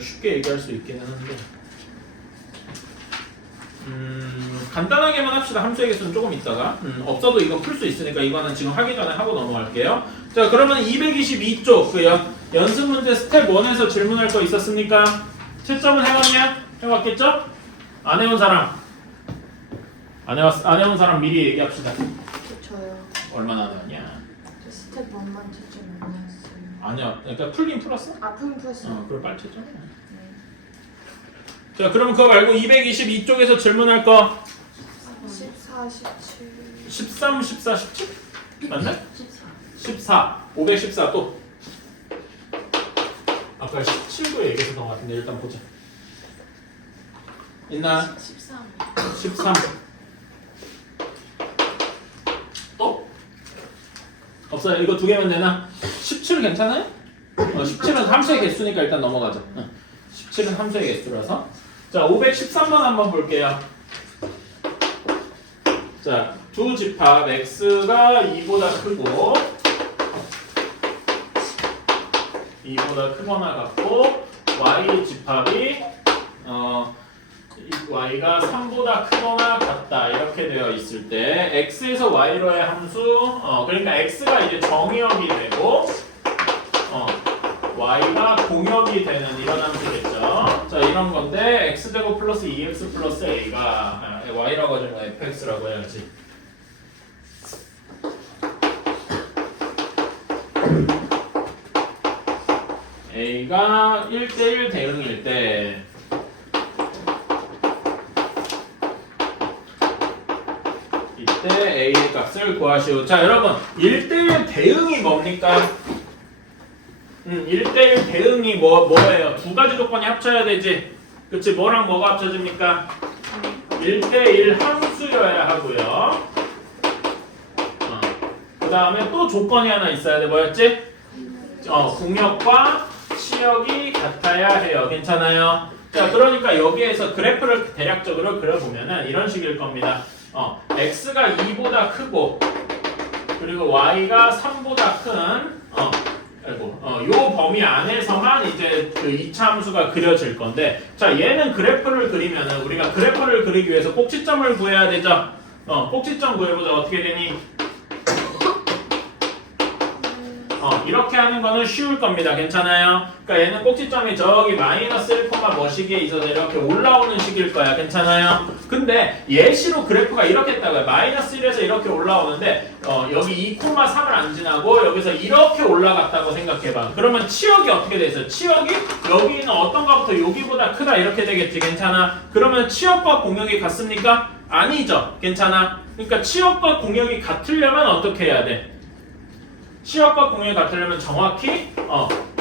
쉽게 얘기할 수 있기는 한데 간단하게만 합시다. 함수의 개수는 조금 있다가 없어도 이거 풀 수 있으니까 이거는 지금 하기 전에 하고 넘어갈게요. 자, 그러면 222쪽 그 연습 문제 스텝 1에서 질문할 거 있었습니까? 채점은 해왔냐? 해왔겠죠? 안 해온 사람 안 해온 사람 미리 얘기합시다. 저요. 얼마나 안 해왔냐? 저 스텝 1만 채점 안 했어요. 아니야. 그러니까 풀긴 풀었어? 아픈 풀었어요. 그럼 빨리 채점해. 네. 자, 그럼 그거 말고 222쪽에서 질문할 거 14, 17. 13, 14, 17? 맞네? 14. 14, 514 또. 아까 17도 얘기했던 것 같은데 일단 보자. 있나? 13. 13. 또? 없어요. 이거 두 개면 되나? 17 괜찮아요? 17은 함수의 개수니까 일단 넘어가자. 17은 함수의 개수라서. 자, 513번 한번 볼게요. 자, 두 집합 x가 2보다 크고 2보다 크거나 같고 y 집합이 y가 3보다 크거나 같다 이렇게 되어 있을 때 x에서 y로의 함수 그러니까 x가 이제 정의역이 되고 y가 공역이 되는 이런 함수겠죠. 자, 이런 건데 x제곱 플러스 2x 플러스 a가 y라고 하지 뭐 fx라고 해야지. a가 1대1 대응일 때 이때 a의 값을 구하시오. 자, 여러분 1대1 대응이 뭡니까? 1대1 대응이 뭐예요? 두 가지 조건이 합쳐야 되지. 그치? 뭐랑 뭐가 합쳐집니까? 1대1 함수여야 하고요. 그 다음에 또 조건이 하나 있어야 돼. 뭐였지? 공역과 치역이 같아야 해요. 괜찮아요? 자, 그러니까 여기에서 그래프를 대략적으로 그려보면은 이런 식일 겁니다. x가 2보다 크고 그리고 y가 3보다 큰 요 범위 안에서만 이제 그 2차 함수가 그려질 건데, 자, 얘는 그래프를 그리면은 우리가 그래프를 그리기 위해서 꼭지점을 구해야 되죠. 꼭지점 구해보자. 어떻게 되니? 이렇게 하는 거는 쉬울 겁니다. 괜찮아요? 그러니까 얘는 꼭지점이 저기 마이너스 1, 뭐시기에 있어서 이렇게 올라오는 식일 거야. 괜찮아요? 근데 예시로 그래프가 이렇게 했다고요. 마이너스 1에서 이렇게 올라오는데 여기 2, 3을 안 지나고 여기서 이렇게 올라갔다고 생각해봐. 그러면 치역이 어떻게 돼 있어요? 치역이 여기 있는 어떤 거부터 여기보다 크다 이렇게 되겠지. 괜찮아? 그러면 치역과 공역이 같습니까? 아니죠. 괜찮아? 그러니까 치역과 공역이 같으려면 어떻게 해야 돼? 치역과 공역이 같으려면 정확히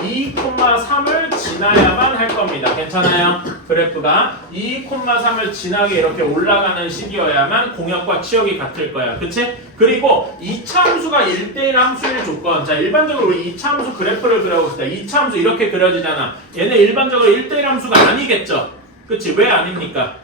2, 3을 지나야만 할 겁니다. 괜찮아요? 그래프가 2, 3을 지나게 이렇게 올라가는 식이어야만 공역과 치역이 같을 거야. 그치? 그리고 2차 함수가 1대1 함수일 조건. 자, 일반적으로 우리 2차 함수 그래프를 그려봅시다. 2차 함수 이렇게 그려지잖아. 얘는 일반적으로 1대1 함수가 아니겠죠? 그치? 왜 아닙니까?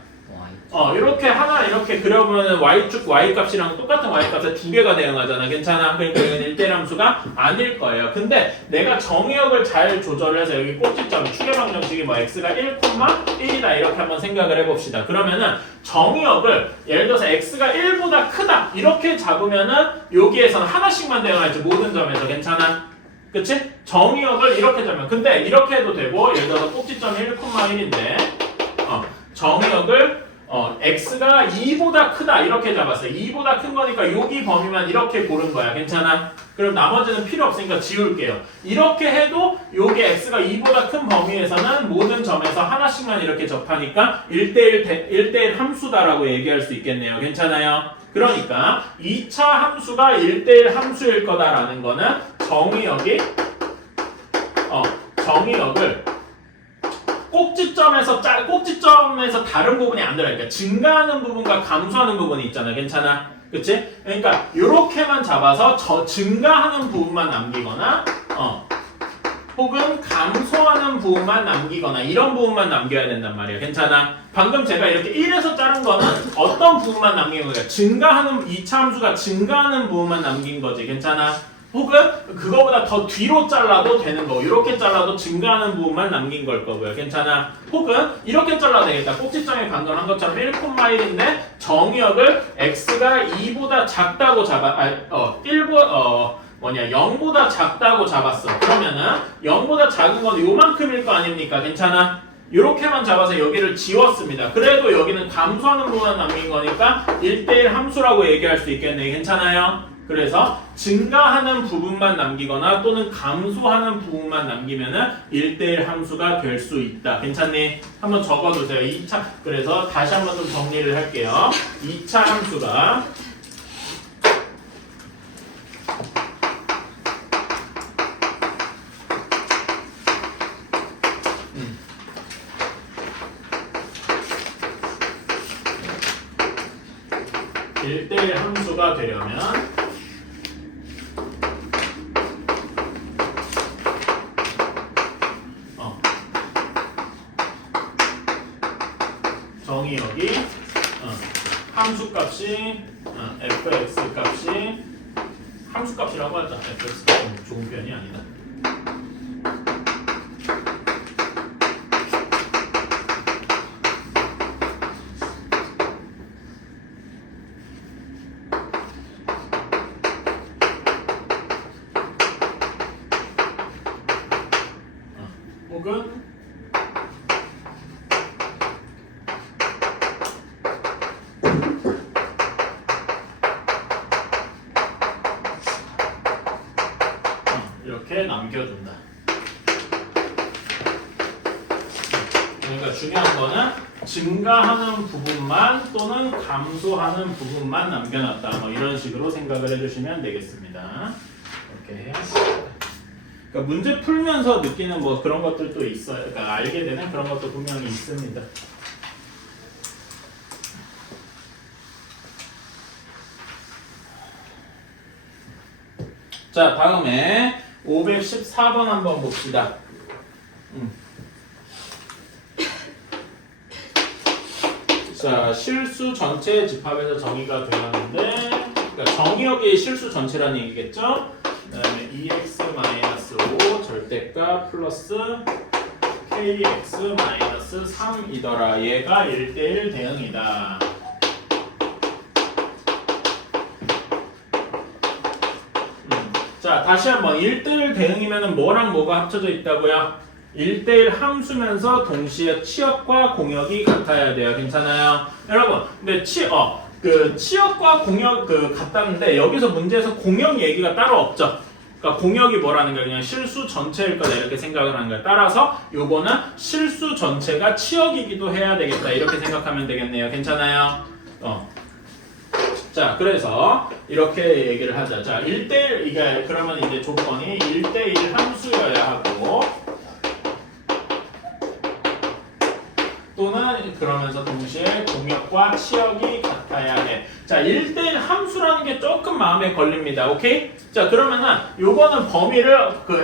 이렇게 하나 이렇게 그려보면 y축 y값이랑 똑같은 y값에 두 개가 대응하잖아. 괜찮아? 그러니까 이건 1대1 함수가 아닐 거예요. 근데 내가 정의역을 잘 조절해서 여기 꼭지점 추계방정식이 x가 1, 1이다 이렇게 한번 생각을 해봅시다. 그러면은 정의역을 예를 들어서 x가 1보다 크다 이렇게 잡으면은 여기에서는 하나씩만 대응할지 모든 점에서. 괜찮아? 그치? 정의역을 이렇게 잡으면 근데 이렇게 해도 되고 예를 들어서 꼭지점 1,1인데 정의역을 x가 2보다 크다 이렇게 잡았어요. 2보다 큰 거니까 여기 범위만 이렇게 고른 거야. 괜찮아? 그럼 나머지는 필요 없으니까 지울게요. 이렇게 해도 여기 x가 2보다 큰 범위에서는 모든 점에서 하나씩만 이렇게 접하니까 1대1 함수다라고 얘기할 수 있겠네요. 괜찮아요? 그러니까 2차 함수가 1대1 함수일 거다라는 거는 정의역을 꼭지점에서 다른 부분이 안 들어요. 그러니까 증가하는 부분과 감소하는 부분이 있잖아. 괜찮아? 그치? 그러니까 이렇게만 잡아서 증가하는 부분만 남기거나 혹은 감소하는 부분만 남기거나 이런 부분만 남겨야 된단 말이야. 괜찮아? 방금 제가 이렇게 1에서 자른 거는 어떤 부분만 남긴 거야? 증가하는 2차 함수가 증가하는 부분만 남긴 거지. 괜찮아? 혹은 그거보다 더 뒤로 잘라도 되는 거. 이렇게 잘라도 증가하는 부분만 남긴 걸 거고요. 괜찮아? 혹은 이렇게 잘라도 되겠다. 꼭지점이 방금 한 것처럼 1,1인데 정의역을 x가 2보다 작다고 0보다 작다고 잡았어. 그러면은 0보다 작은 건 요만큼일 거 아닙니까? 괜찮아? 이렇게만 잡아서 여기를 지웠습니다. 그래도 여기는 감소하는 부분만 남긴 거니까 1대1 함수라고 얘기할 수 있겠네. 괜찮아요? 그래서 증가하는 부분만 남기거나 또는 감소하는 부분만 남기면은 1대1 함수가 될 수 있다. 괜찮니? 한번 적어두세요. 2차. 그래서 다시 한번 좀 정리를 할게요. 2차 함수가 일 1대1 함수가 되려면 정의역이 함수값이 fx 값이 함수값이라고 하자. fx가 좋은 표현이 아니다. 혹은 이렇게 남겨둔다. 그러니까 중요한 거는 증가하는 부분만 또는 감소하는 부분만 남겨놨다. 뭐 이런 식으로 생각을 해주시면 되겠습니다. 이렇게. 그러니까 문제 풀면서 느끼는 뭐 그런 것들도 있어요. 그러니까 알게 되는 그런 것도 분명히 있습니다. 자, 다음에 514번 한번 봅시다. 자, 실수 전체 집합에서 정의가 되었는데, 그러니까 정의역이 실수 전체라는 얘기겠죠? 그 다음에 2x-5 절대값 플러스 kx-3이더라. 얘가 1대1 대응이다. 자, 다시 한번 1대1 대응이면 뭐랑 뭐가 합쳐져 있다고요? 1대1 함수면서 동시에 치역과 공역이 같아야 돼요. 괜찮아요? 여러분, 근데 치역과 공역 같다는데 여기서 문제에서 공역 얘기가 따로 없죠. 그러니까 공역이 뭐라는 거예요? 그냥 실수 전체일 거다 이렇게 생각을 하는 거예요. 따라서 요거는 실수 전체가 치역이기도 해야 되겠다 이렇게 생각하면 되겠네요. 괜찮아요? 자, 그래서 이렇게 얘기를 하자. 자, 1대1 이게 그러면 이제 조건이 1대1 함수여야 하고 또는 그러면서 동시에 공역과 치역이 같아야 해. 자, 1대1 함수라는 게 조금 마음에 걸립니다. 오케이? 자, 그러면은 요거는 범위를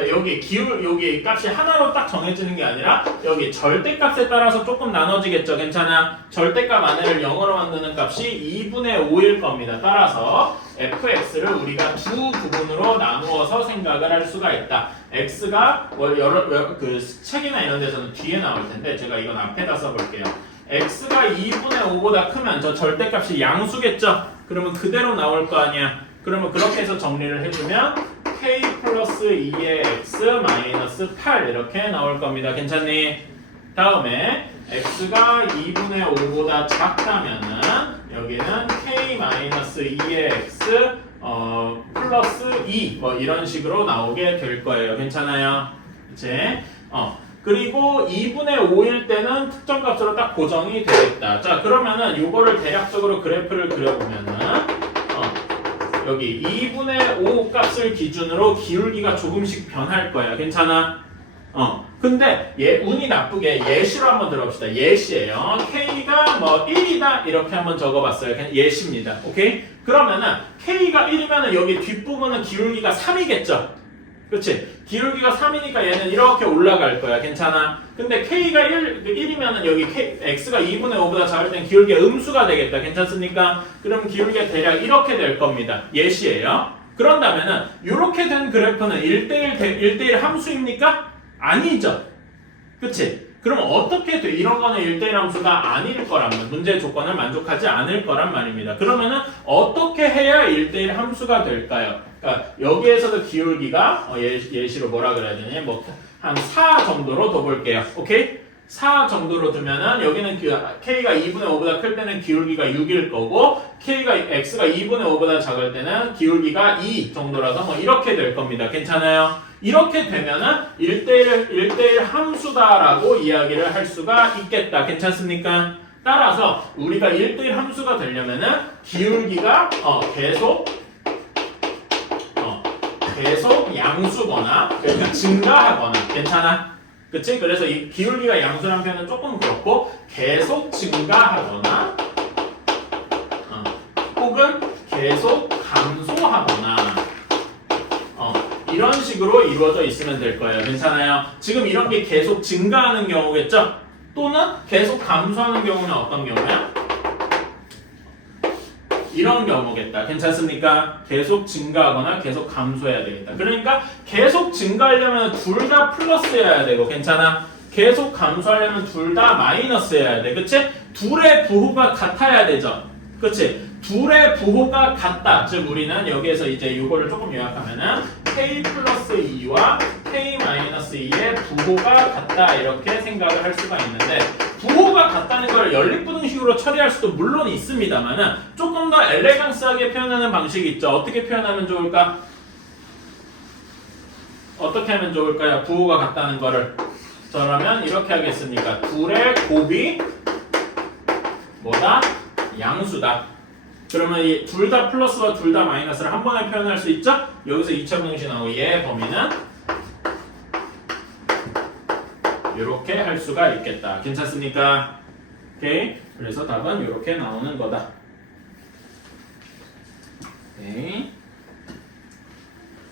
여기 값이 하나로 딱 정해지는 게 아니라 여기 절대값에 따라서 조금 나눠지겠죠. 괜찮아? 절대값 안에를 0으로 만드는 값이 2분의 5일 겁니다. 따라서 fx를 우리가 두 부분으로 나누어서 생각을 할 수가 있다. x가 책이나 이런 데서는 뒤에 나올 텐데 제가 이건 앞에다 써볼게요. x가 2분의 5보다 크면 저 절대값이 양수겠죠? 그러면 그대로 나올 거 아니야. 그러면 그렇게 해서 정리를 해주면 k 플러스 2의 x 마이너스 8 이렇게 나올 겁니다. 괜찮니? 다음에 x가 2분의 5보다 작다면은 여기는 k 마이너스 2의 x 플러스 2 뭐 이런 식으로 나오게 될 거예요. 괜찮아요? 이제 그리고 2분의 5일 때는 특정 값으로 딱 고정이 되겠다. 자, 그러면은 요거를 대략적으로 그래프를 그려보면은 여기 2분의 5 값을 기준으로 기울기가 조금씩 변할 거야. 괜찮아? 근데 운이 나쁘게 예시로 한번 들어봅시다. 예시예요. k가 뭐 1이다 이렇게 한번 적어봤어요. 그냥 예시입니다. 오케이? 그러면은 k가 1이면은 여기 뒷부분은 기울기가 3이겠죠? 그렇지? 기울기가 3이니까 얘는 이렇게 올라갈 거야. 괜찮아? 근데 k가 1이면은 여기 x가 2분의 5보다 작을 땐 기울기가 음수가 되겠다. 괜찮습니까? 그럼 기울기가 대략 이렇게 될 겁니다. 예시예요. 그런다면은 이렇게 된 그래프는 1대1 함수입니까? 아니죠. 그치? 그럼 어떻게 돼? 이런 거는 1대1 함수가 아닐 거란 문제 조건을 만족하지 않을 거란 말입니다. 그러면은 어떻게 해야 1대1 함수가 될까요? 그러니까 여기에서도 기울기가 예시로 뭐라 그래야 되니? 뭐 한 4 정도로 둬볼게요. 오케이? 4 정도로 두면은 여기는 k가 2분의 5보다 클 때는 기울기가 6일 거고 x가 2분의 5보다 작을 때는 기울기가 2 정도라서 뭐 이렇게 될 겁니다. 괜찮아요? 이렇게 되면은 1대1 함수다라고 이야기를 할 수가 있겠다. 괜찮습니까? 따라서 우리가 1대1 함수가 되려면은 기울기가 계속 양수거나 그러니까 증가하거나 괜찮아? 그치? 그래서 이 기울기가 양수란 표현은 조금 그렇고 계속 증가하거나 혹은 계속 감소하거나 이런 식으로 이루어져 있으면 될 거예요. 괜찮아요? 지금 이런 게 계속 증가하는 경우겠죠? 또는 계속 감소하는 경우는 어떤 경우야? 이런 경우겠다. 괜찮습니까? 계속 증가하거나 계속 감소해야 되겠다. 그러니까 계속 증가하려면 둘 다 플러스여야 되고 괜찮아? 계속 감소하려면 둘 다 마이너스여야 돼. 그치? 둘의 부호가 같아야 되죠. 그치? 둘의 부호가 같다. 즉 우리는 여기에서 이제 이거를 조금 요약하면은 k 플러스 2와 k 마이너스 2의 부호가 같다 이렇게 생각을 할 수가 있는데 부호가 같다는 걸 연립부등식으로 처리할 수도 물론 있습니다만은 조금 더 엘레강스하게 표현하는 방식이 있죠. 어떻게 표현하면 좋을까? 어떻게 하면 좋을까요? 부호가 같다는 거를 그러면 이렇게 하겠습니까? 둘의 곱이 뭐다? 양수다. 그러면 이 둘 다 플러스와 둘 다 마이너스를 한 번에 표현할 수 있죠? 여기서 2차 방정식 나오고 얘의 범위는 이렇게 할 수가 있겠다. 괜찮습니까? 오케이. 그래서 답은 이렇게 나오는 거다. 오케이.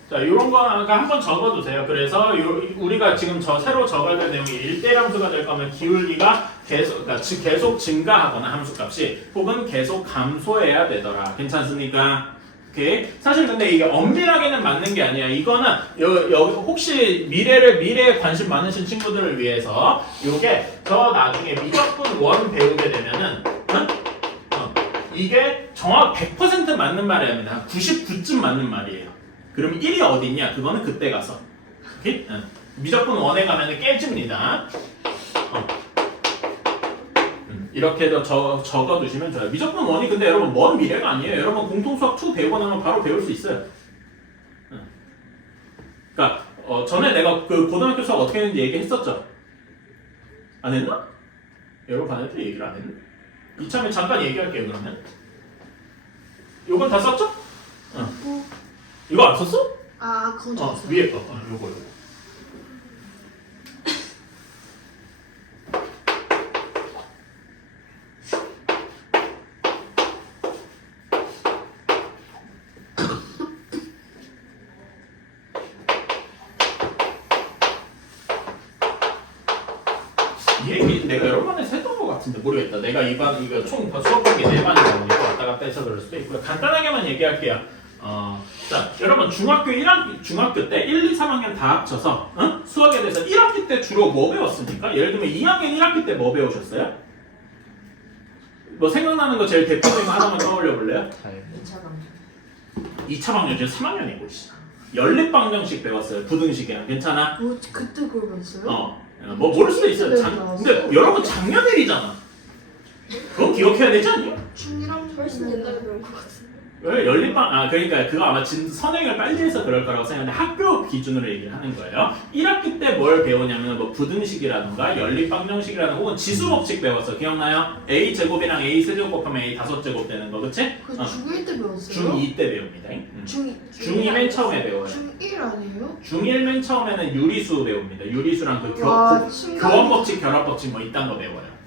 자, 이런 거가 한번 적어두세요. 그래서 우리가 지금 새로 적어야 될 내용이 1대1 함수가 될 거면 기울기가 계속 증가하거나 함수값이 혹은 계속 감소해야 되더라. 괜찮습니까? 오케이. 사실 근데 이게 엄밀하게는 맞는 게 아니야. 이거는 여기 혹시 미래에 관심 많으신 친구들을 위해서 요게 저 나중에 미적분 원 배우게 되면은 이게 정확 100% 맞는 말이 아닙니다. 한 99쯤 맞는 말이에요. 그럼 1이 어딨냐? 그거는 그때 가서. 오케이? 미적분 원에 가면은 깨집니다. 이렇게도 적어두시면 좋아요. 미적분 원이 근데 여러분 먼 미래가 아니에요. 여러분 공통수학 2 배우고 나면 바로 배울 수 있어요. 그러니까 전에 내가 그 고등학교 수학 어떻게 했는지 얘기했었죠? 안 했나? 여러분 반애들 얘기를 안 했나? 이참에 잠깐 얘기할게요. 그러면 요건 다 썼죠? 이거 안 썼어? 아, 그건 적었어요. 위에 거. 요거. 이 얘기 내가 여러 번에서 했던 것 같은데 모르겠다. 내가 이거 총 수업 관계 4반이다 보니까 왔다 갔다 해서 그럴 수도 있고요. 간단하게만 얘기할게요. 자, 여러분 중학교 때 1, 2, 3학년 다 합쳐서 수학에 대해서 1학기 때 주로 뭐 배웠습니까? 예를 들면 2학년 1학기 때 뭐 배우셨어요? 뭐 생각나는 거 제일 대표적인 거 하나만 떠올려 볼래요? 2차 방정. 2차 방정 지금 3학년이고 연립 방정식 배웠어요. 부등식이랑 괜찮아? 뭐 그때 그걸 배웠어요? 뭐 모를 수도 있어요. 근데 여러분 작년 일이잖아. 그건 기억해야 되지 않니? 중1 훨씬 옛날에 배운 것 같은데. 왜 연립방 그러니까 그거 아마 선행을 빨리 해서 그럴 거라고 생각하는데 학교 기준으로 얘기를 하는 거예요. 1학기 때 뭘 배우냐면 뭐 부등식이라든가 연립방정식이라든가 혹은 지수법칙 배웠어. 기억나요? a 제곱이랑 a 세제곱 곱하면 a 다섯 제곱 되는 거, 그치? 그 중1 때 배웠어요? 중2 때 배웁니다. 중2 맨 처음에 배워요. 중1 아니에요? 중1 맨 처음에는 유리수 배웁니다. 유리수랑 그 교원법칙, 결합법칙 뭐 이딴 거 배워요.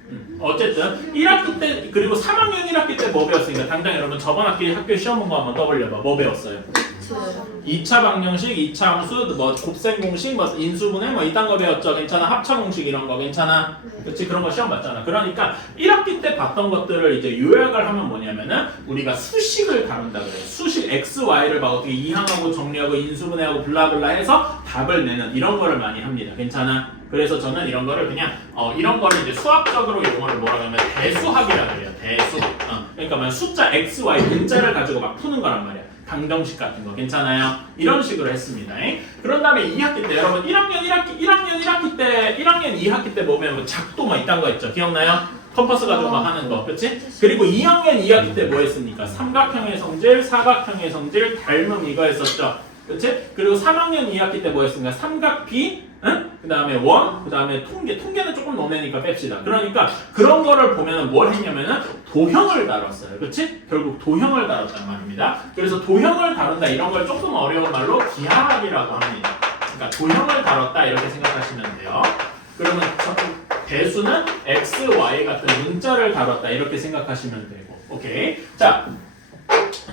어쨌든 1학기 때 그리고 3학년 1학기 때 뭐 배웠으니까 당장 여러분 저번 학기 학교 시험 본 거 한번 떠올려봐. 뭐 배웠어요? 있어요. 2차 방정식, 2차 함수, 뭐 곱셈 공식, 뭐 인수분해 뭐 이딴 거 배웠죠. 괜찮아? 합차 공식 이런 거 괜찮아? 네. 그렇지? 그런 거 시험 봤잖아. 그러니까 1학기 때 봤던 것들을 이제 요약을 하면 뭐냐면은 우리가 수식을 다룬다 그래요. 수식 x, y를 막 어떻게 이항하고 정리하고 인수분해하고 블라블라 해서 답을 내는 이런 거를 많이 합니다. 괜찮아? 그래서 저는 이런 거를 그냥 이런 거를 이제 수학적으로 용어를 뭐라고 하면 대수학이라고 해요. 대수. 그러니까 뭐 숫자 x, y 문자를 가지고 막 푸는 거란 말이야. 방정식 같은 거 괜찮아요? 이런 식으로 했습니다. 그런 다음에 2학기 때 여러분 1학년 1학기 때 1학년 2학기 때 보면 뭐 작도 막 이딴 거 있죠. 기억나요? 컴퍼스 가지고 막 하는 거, 그렇지? 그리고 2학년 2학기 때 뭐 했습니까? 삼각형의 성질, 사각형의 성질, 닮음 이거 했었죠. 그렇지? 그리고 3학년 2학기 때 뭐 했습니까? 삼각비, 응? 그 다음에 원, 그 다음에 통계는 조금 너네니까 뺍시다. 그러니까 그런 거를 보면은 뭘 했냐면은 도형을 다뤘어요. 그렇지? 결국 도형을 다뤘단 말입니다. 그래서 도형을 다룬다 이런 걸 조금 어려운 말로 기하학이라고 합니다. 그러니까 도형을 다뤘다 이렇게 생각하시면 돼요. 그러면 대수는 x, y 같은 문자를 다뤘다 이렇게 생각하시면 되고, 오케이? 자.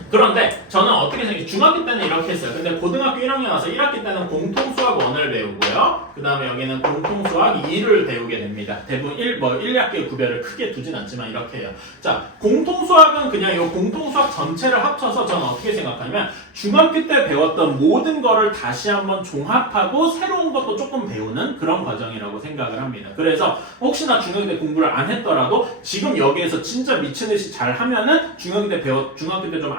그런데 저는 어떻게 생각해? 중학교 때는 이렇게 했어요. 근데 고등학교 1학년 와서 1학기 때는 공통수학 1을 배우고요. 그 다음에 여기는 공통수학 2를 배우게 됩니다. 대부분 1학기의 구별을 크게 두진 않지만 이렇게 해요. 자, 공통수학은 그냥 이 공통수학 전체를 합쳐서 저는 어떻게 생각하냐면 중학교 때 배웠던 모든 거를 다시 한번 종합하고 새로운 것도 조금 배우는 그런 과정이라고 생각을 합니다. 그래서 혹시나 중학교 때 공부를 안 했더라도 지금 여기에서 진짜 미친 듯이 잘 하면은 중학교 때 좀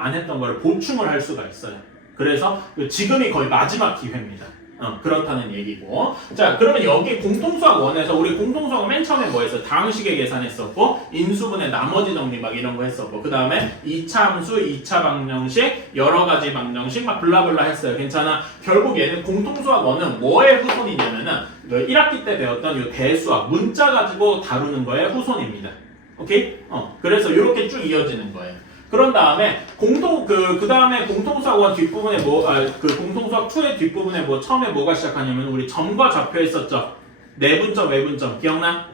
안 했던 걸 보충을 할 수가 있어요. 그래서 지금이 거의 마지막 기회입니다. 그렇다는 얘기고. 자, 그러면 여기 공통수학 1에서 우리 공통수학 맨 처음에 뭐 했어요? 다항식의 계산했었고, 인수분해 나머지 정리 막 이런 거 했었고, 그 다음에 2차 함수, 2차 방정식, 여러 가지 방정식 막 블라블라 했어요. 괜찮아? 결국 얘는 공통수학 1은 뭐의 후손이냐면은 1학기 때 배웠던 이 대수학, 문자 가지고 다루는 거의 후손입니다. 오케이? 그래서 이렇게 쭉 이어지는 거예요. 그런 다음에 그 다음에 공통수학 1 뒷부분에 공통수학 2의 뒷부분에 처음에 뭐가 시작하냐면 우리 점과 좌표 했었죠. 내분점, 외분점 기억나?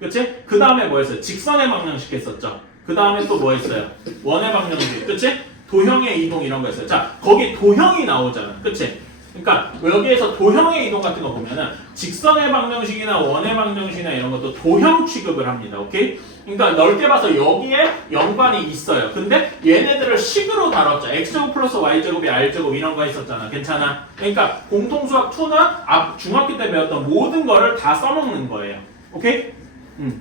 그치? 그 다음에 뭐 했어요? 직선의 방정식 했었죠. 그 다음에 또 뭐 했어요? 원의 방정식, 그치? 도형의 이동 이런 거 했어요. 자, 거기 도형이 나오잖아. 그치? 그러니까 여기에서 도형의 이동 같은 거 보면은 직선의 방정식이나 원의 방정식이나 이런 것도 도형 취급을 합니다. 오케이? 그러니까 넓게 봐서 여기에 연관이 있어요. 근데 얘네들을 식으로 다뤘죠. x제곱 플러스 y제곱이 r제곱 이런 거 있었잖아. 괜찮아? 그러니까 공통수학 2는 중학교 때 배웠던 모든 거를 다 써먹는 거예요. 오케이?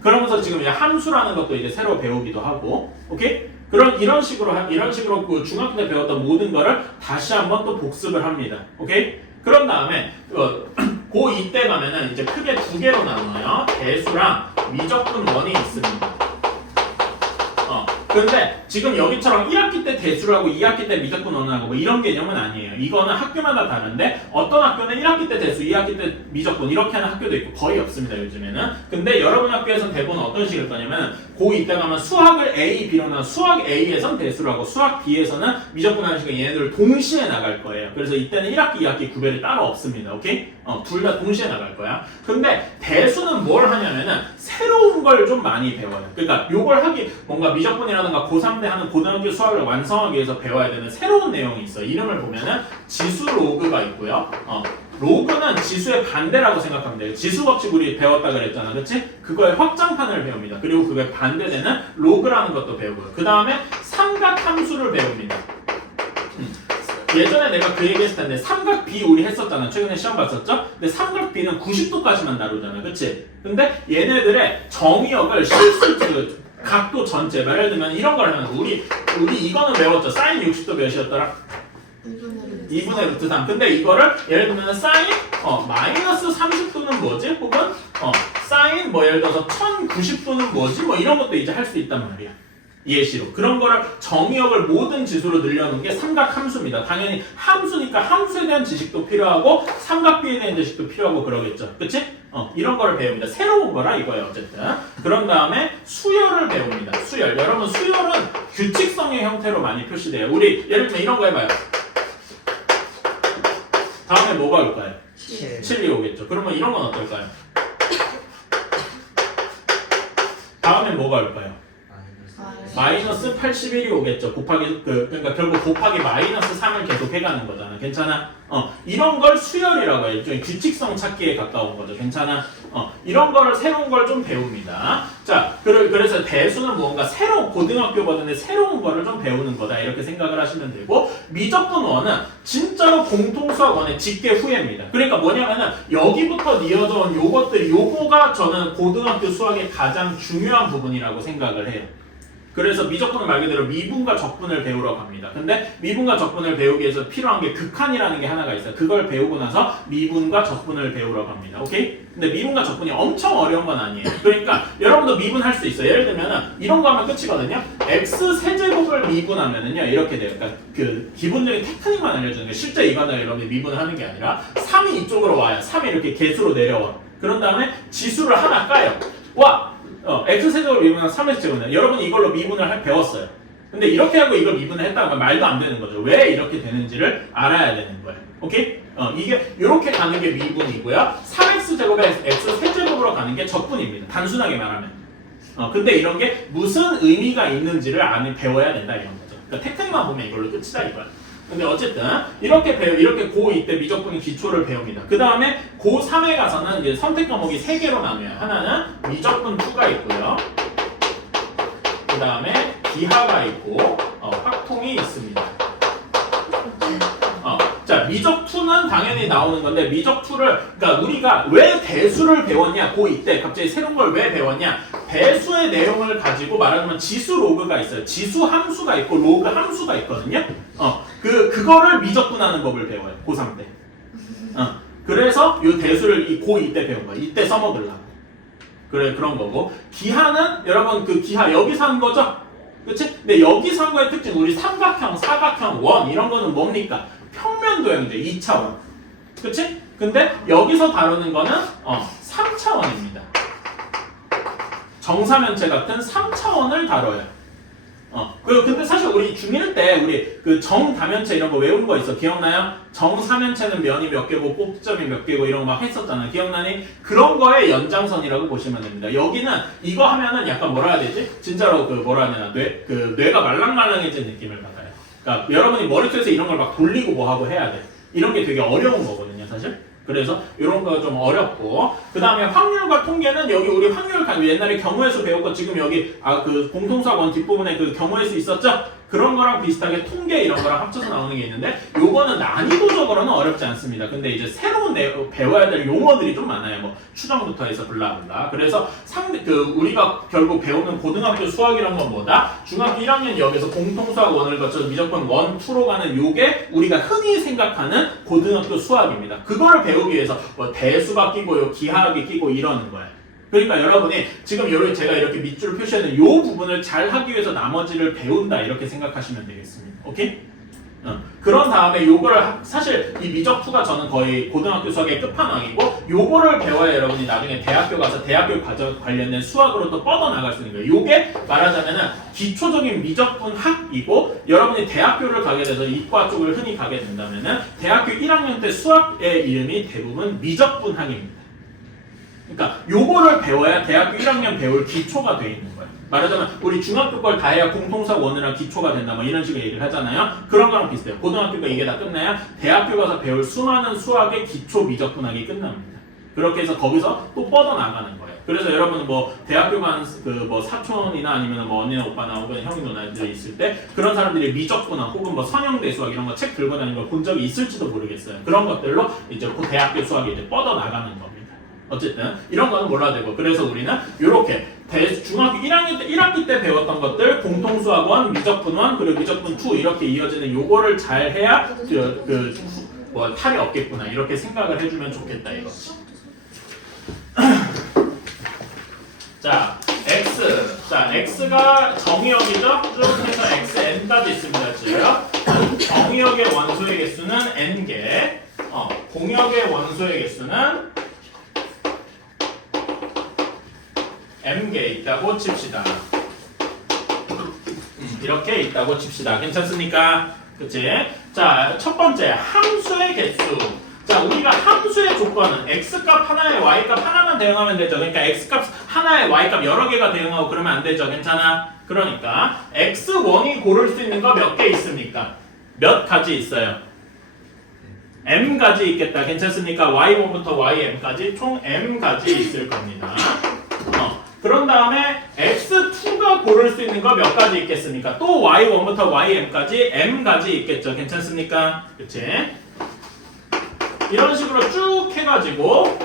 그러면서 지금 이제 함수라는 것도 이제 새로 배우기도 하고, 오케이? 이런 식으로 그 중학교 때 배웠던 모든 거를 다시 한번 또 복습을 합니다. 오케이? 그런 다음에 고2 때 가면은 이제 크게 두 개로 나눠요. 대수랑 미적분 원이 있습니다. 근데 지금 여기처럼 1학기 때 대수라고 2학기 때 미적분 원하고 뭐 이런 개념은 아니에요. 이거는 학교마다 다른데 어떤 학교는 1학기 때 대수, 2학기 때 미적분 이렇게 하는 학교도 있고 거의 없습니다. 요즘에는. 근데 여러분 학교에서는 대부분 어떤 식일 거냐면 고2 때 가면 수학을 A, B로 나눠 수학 A에선 대수를 하고 수학 B에서는 미적분 하는 식으로 얘네들 동시에 나갈 거예요. 그래서 이때는 1학기, 2학기 구별이 따로 없습니다. 오케이? 둘 다 동시에 나갈 거야. 근데 대수는 뭘 하냐면은 새로운 걸 좀 많이 배워요. 그러니까 요걸 뭔가 미적분이라든가 고3 때 하는 고등학교 수학을 완성하기 위해서 배워야 되는 새로운 내용이 있어요. 이름을 보면은 지수 로그가 있고요. 로그는 지수의 반대라고 생각하면 돼요. 지수 법칙 우리 배웠다 그랬잖아. 그치? 그거의 확장판을 배웁니다. 그리고 그거에 반대되는 로그라는 것도 배우고요. 그 다음에 삼각함수를 배웁니다. 예전에 내가 그 얘기 했을 텐데 삼각비 우리 했었잖아. 최근에 시험 봤었죠? 근데 삼각비는 90도까지만 다루잖아. 그치? 근데 얘네들의 정의역을 각도 전체, 예를 들면 이런 걸 하면 우리 이거는 외웠죠. 사인 60도 몇이었더라? 2분의 루트 3. 근데 이거를 예를 들면 사인 마이너스 30도는 뭐지? 혹은 사인 예를 들어서 1090도는 뭐지? 이런 것도 이제 할 수 있단 말이야. 예시로. 그런 거를 정의역을 모든 지수로 늘려놓은 게 삼각함수입니다. 당연히 함수니까 함수에 대한 지식도 필요하고 삼각비에 대한 지식도 필요하고 그러겠죠. 그치? 이런 거를 배웁니다. 새로운 거라 이거예요. 어쨌든. 그런 다음에 수열을 배웁니다. 수열. 여러분 수열은 규칙성의 형태로 많이 표시돼요. 우리 예를 들면 이런 거 해봐요. 다음에 뭐가 올까요? 7이 오겠죠. 그러면 이런 건 어떨까요? 다음에 뭐가 올까요? 마이너스 81이 오겠죠. 곱하기 그러니까 결국 곱하기 마이너스 3을 계속 해가는 거잖아. 괜찮아? 이런 걸 수열이라고 해요. 일종의 규칙성 찾기에 가까운 거죠. 괜찮아? 이런 걸 새로운 걸 좀 배웁니다. 자, 그래서 대수는 뭔가 새로운 고등학교 버전의 새로운 거를 좀 배우는 거다 이렇게 생각을 하시면 되고 미적분 원은 진짜로 공통수학 원의 직계 후예입니다. 그러니까 뭐냐면은 여기부터 이어져 온 요거가 저는 고등학교 수학의 가장 중요한 부분이라고 생각을 해요. 그래서 미적분은 말 그대로 미분과 적분을 배우러 갑니다. 근데 미분과 적분을 배우기 위해서 필요한 게 극한이라는 게 하나가 있어요. 그걸 배우고 나서 미분과 적분을 배우러 갑니다. 오케이? 근데 미분과 적분이 엄청 어려운 건 아니에요. 그러니까 여러분도 미분할 수 있어요. 예를 들면 이런 거 하면 끝이거든요. x 세제곱을 미분하면은요 이렇게 돼요. 그러니까 그 기본적인 테크닉만 알려주는 거예요. 실제 이거는 여러분이 미분을 하는 게 아니라 3이 이쪽으로 와요. 3이 이렇게 개수로 내려와. 그런 다음에 지수를 하나 까요. 와! x세제곱을 미분한 3x 제곱은 여러분이 이걸로 미분을 배웠어요. 근데 이렇게 하고 이걸 미분을 했다면 말도 안 되는 거죠. 왜 이렇게 되는지를 알아야 되는 거예요. 오케이? 이게 이렇게 가는 게 미분이고요. 3x 제곱에 x 세제곱으로 가는 게 적분입니다. 단순하게 말하면. 근데 이런 게 무슨 의미가 있는지를 배워야 된다 이런 거죠. 그러니까 테크닉만 보면 이걸로 끝이다 이거야. 근데 어쨌든 이렇게 고2 때 미적분의 기초를 배웁니다. 그 다음에 고3에 가서는 이제 선택 과목이 3개로 나뉘어요. 하나는 미적분 2가 있고요. 그 다음에 기하가 있고 확통이 있습니다. 자, 미적 2는 당연히 나오는 건데 미적 2를 그러니까 우리가 왜 대수를 배웠냐 고2 때 갑자기 새로운 걸 왜 배웠냐 배수의 내용을 가지고 말하자면 지수 로그가 있어요. 지수 함수가 있고 로그 함수가 있거든요. 그거를 미적분하는 법을 배워요. 고3 때. 그래서 이 대수를 이 고2 때 배운 거예요. 이때 써먹으려고. 그런 거고 기하는 여러분 그 기하 여기서 한 거죠? 그치? 근데 여기서 한 거의 특징 우리 삼각형, 사각형, 원 이런 거는 뭡니까? 평면 도형이죠. 2차원. 그치? 근데 여기서 다루는 거는 3차원입니다. 정사면체 같은 3차원을 다뤄요. 근데 사실 우리 중1 때 우리 그 정다면체 이런 거 외우는 거 있어. 기억나요? 정사면체는 면이 몇 개고 꼭지점이 몇 개고 이런 거 막 했었잖아. 기억나니? 그런 거의 연장선이라고 보시면 됩니다. 여기는 이거 하면은 약간 뭐라 해야 되지? 진짜로 그 뭐라 해야 되나? 뇌가 말랑말랑해진 느낌을 받아요. 그러니까 여러분이 머릿속에서 이런 걸 막 돌리고 뭐 하고 해야 돼. 이런 게 되게 어려운 거거든요, 사실. 그래서 이런 거 좀 어렵고 그 다음에 확률과 통계는 여기 우리 확률 옛날에 경우의 수 배웠고 지금 여기 그 공통수학 원 뒷부분에 그 경우의 수 있었죠? 그런 거랑 비슷하게 통계 이런 거랑 합쳐서 나오는 게 있는데 요거는 난이도적으로는 어렵지 않습니다. 근데 이제 새로운 배워야 될 용어들이 좀 많아요. 뭐 추정부터 해서 블라블라. 그래서 우리가 결국 배우는 고등학교 수학이란 건 뭐다? 중학교 1학년 여기서 공통수학 원을 거쳐서 미적분 1, 2로 가는 요게 우리가 흔히 생각하는 고등학교 수학입니다. 그거를 배우기 위해서 뭐 대수가 끼고 기하학이 끼고 이러는 거예요. 그러니까 여러분이 지금 제가 이렇게 밑줄을 표시하는 이 부분을 잘 하기 위해서 나머지를 배운다 이렇게 생각하시면 되겠습니다. 오케이? 그런 다음에 요거를 사실 이 미적2가 저는 거의 고등학교 수학의 끝판왕이고 요거를 배워야 여러분이 나중에 대학교 가서 대학교 과정 관련된 수학으로 또 뻗어나갈 수 있는 거예요. 요게 말하자면은 기초적인 미적분 학이고 여러분이 대학교를 가게 돼서 이과 쪽을 흔히 가게 된다면은 대학교 1학년 때 수학의 이름이 대부분 미적분 학입니다. 그러니까 요거를 배워야 대학교 1학년 배울 기초가 돼 있는 거예요. 말하자면 우리 중학교 걸 다 해야 공통수학 원이랑 기초가 된다 뭐 이런 식으로 얘기를 하잖아요. 그런 거랑 비슷해요. 고등학교가 이게 다 끝나야 대학교 가서 배울 수많은 수학의 기초 미적분학이 끝납니다. 그렇게 해서 거기서 또 뻗어나가는 거예요. 그래서 여러분은 뭐 대학교 간 뭐 사촌이나 아니면 뭐 언니나 오빠나 혹은 형이 누나들이 있을 때 그런 사람들이 미적분학 혹은 뭐 선형대 수학 이런 거 책 들고 다니는 걸 본 적이 있을지도 모르겠어요. 그런 것들로 이제 그 대학교 수학이 이제 뻗어나가는 겁니다. 어쨌든 이런 거는 몰라야 되고 그래서 우리는 이렇게 중학교 1학년 때 1학기 때 배웠던 것들 공통수학원, 미적분원 그리고 미적분2 이렇게 이어지는 요거를 잘 해야 뭐 탈이 없겠구나 이렇게 생각을 해주면 좋겠다 이거지. 자 x가 정의역이죠. 쭉 해서 xn까지 있습니다. 지금 정의역의 원소의 개수는 n개, 공역의 원소의 개수는 m개 있다고 칩시다. 이렇게 있다고 칩시다. 괜찮습니까? 그치? 자, 첫 번째 함수의 개수. 자, 우리가 함수의 조건은 x값 하나에 y값 하나만 대응하면 되죠. 그러니까 x값 하나에 y값 여러 개가 대응하고 그러면 안 되죠. 괜찮아? 그러니까 x1이 고를 수 있는 거 몇 개 있습니까? 몇 가지 있어요? m 가지 있겠다. 괜찮습니까? y1부터 ym까지 총 m 가지 있을 겁니다. 그런 다음에 x2가 고를 수 있는 거 몇 가지 있겠습니까? 또 y1부터 ym까지 m 가지 있겠죠. 괜찮습니까? 그치? 이런 식으로 쭉 해가지고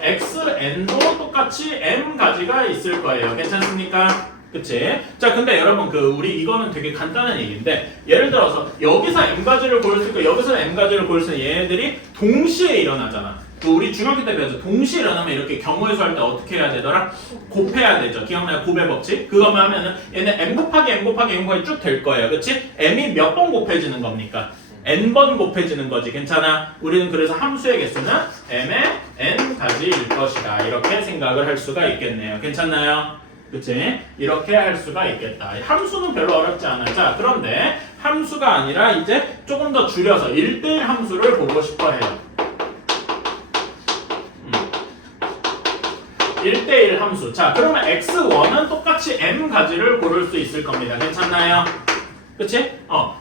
xn도 똑같이 m 가지가 있을 거예요. 괜찮습니까? 그치? 자, 근데 여러분 우리 이거는 되게 간단한 얘기인데 예를 들어서 여기서 m 가지를 고를 수 있고 여기서 m 가지를 고를 수 있는 얘네들이 동시에 일어나잖아. 우리 중학교 때 배웠죠. 동시에 일어나면 이렇게 경우의 수 할 때 어떻게 해야 되더라? 곱해야 되죠. 기억나요? 곱의 법칙? 그거만 하면은 얘는 m 곱하기 m 곱하기 m 곱하기 쭉 될 거예요. 그치? m이 몇 번 곱해지는 겁니까? n번 곱해지는 거지. 괜찮아? 우리는 그래서 함수의 개수는 m의 n 가지일 것이다. 이렇게 생각을 할 수가 있겠네요. 괜찮나요? 그치? 이렇게 할 수가 있겠다. 함수는 별로 어렵지 않아. 자, 그런데 함수가 아니라 이제 조금 더 줄여서 1대1 함수를 보고 싶어 해요. 1대1 함수. 자, 그러면 x1은 똑같이 m 가지를 고를 수 있을 겁니다. 괜찮나요? 그치?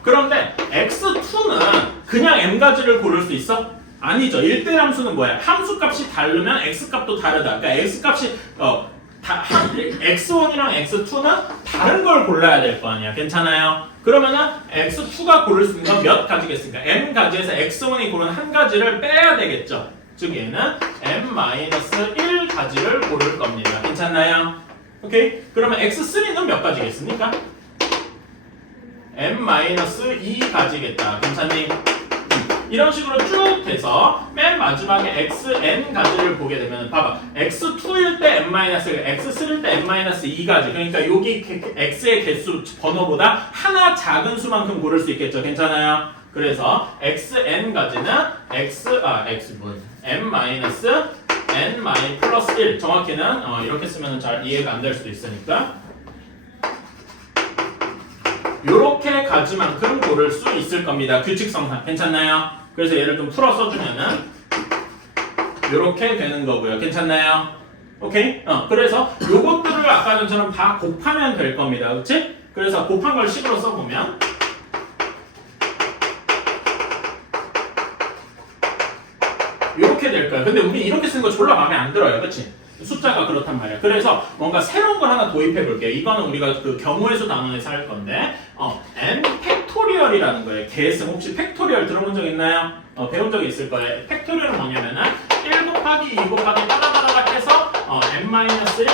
그런데 x2는 그냥 m 가지를 고를 수 있어? 아니죠. 1대1 함수는 뭐야? 함수 값이 다르면 x 값도 다르다. 그러니까 x 값이 x1이랑 x2는 다른 걸 골라야 될 거 아니야. 괜찮아요? 그러면은 x2가 고를 수 있는 건 몇 가지겠습니까? m 가지에서 x1이 고른 한 가지를 빼야 되겠죠. 즉 얘는 m-1 가지를 고를 겁니다. 괜찮나요? 오케이? 그러면 x3는 몇 가지겠습니까? m-2 가지겠다. 괜찮니? 이런 식으로 쭉 해서 맨 마지막에 xn 가지를 보게 되면 봐봐. x2일 때 m-1, x3일 때 m-2 가지. 그러니까 여기 x의 개수 번호보다 하나 작은 수만큼 고를 수 있겠죠. 괜찮아요? 그래서 xn 가지는 m-n 플러스 1. 정확히는 이렇게 쓰면 잘 이해가 안 될 수도 있으니까 요렇게 가지만큼 고를 수 있을 겁니다. 규칙성상. 괜찮나요? 그래서 얘를 좀 풀어 써주면은 요렇게 되는 거고요. 괜찮나요? 오케이? 그래서 요것들을 아까 전처럼 다 곱하면 될 겁니다. 그치? 그래서 곱한 걸 식으로 써보면 요렇게 될 거예요. 근데 우리 이렇게 쓰는 거 졸라 마음에 안 들어요. 그치? 숫자가 그렇단 말이야. 그래서 뭔가 새로운 걸 하나 도입해 볼게요. 이거는 우리가 그 경우의 수 단원에서 할 건데 n 팩토리얼이라는 거예요. 계승. 혹시 팩토리얼 들어본 적 있나요? 배운 적이 있을 거예요. 팩토리얼은 뭐냐면은 1 곱하기 2 곱하기 따다다닥 해서 n-1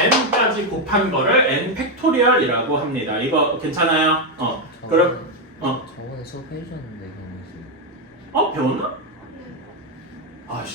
n까지 곱한 거를 n 팩토리얼이라고 합니다. 이거 괜찮아요? 그럼 저번에 수업해 주셨는데 경우수. 배웠나?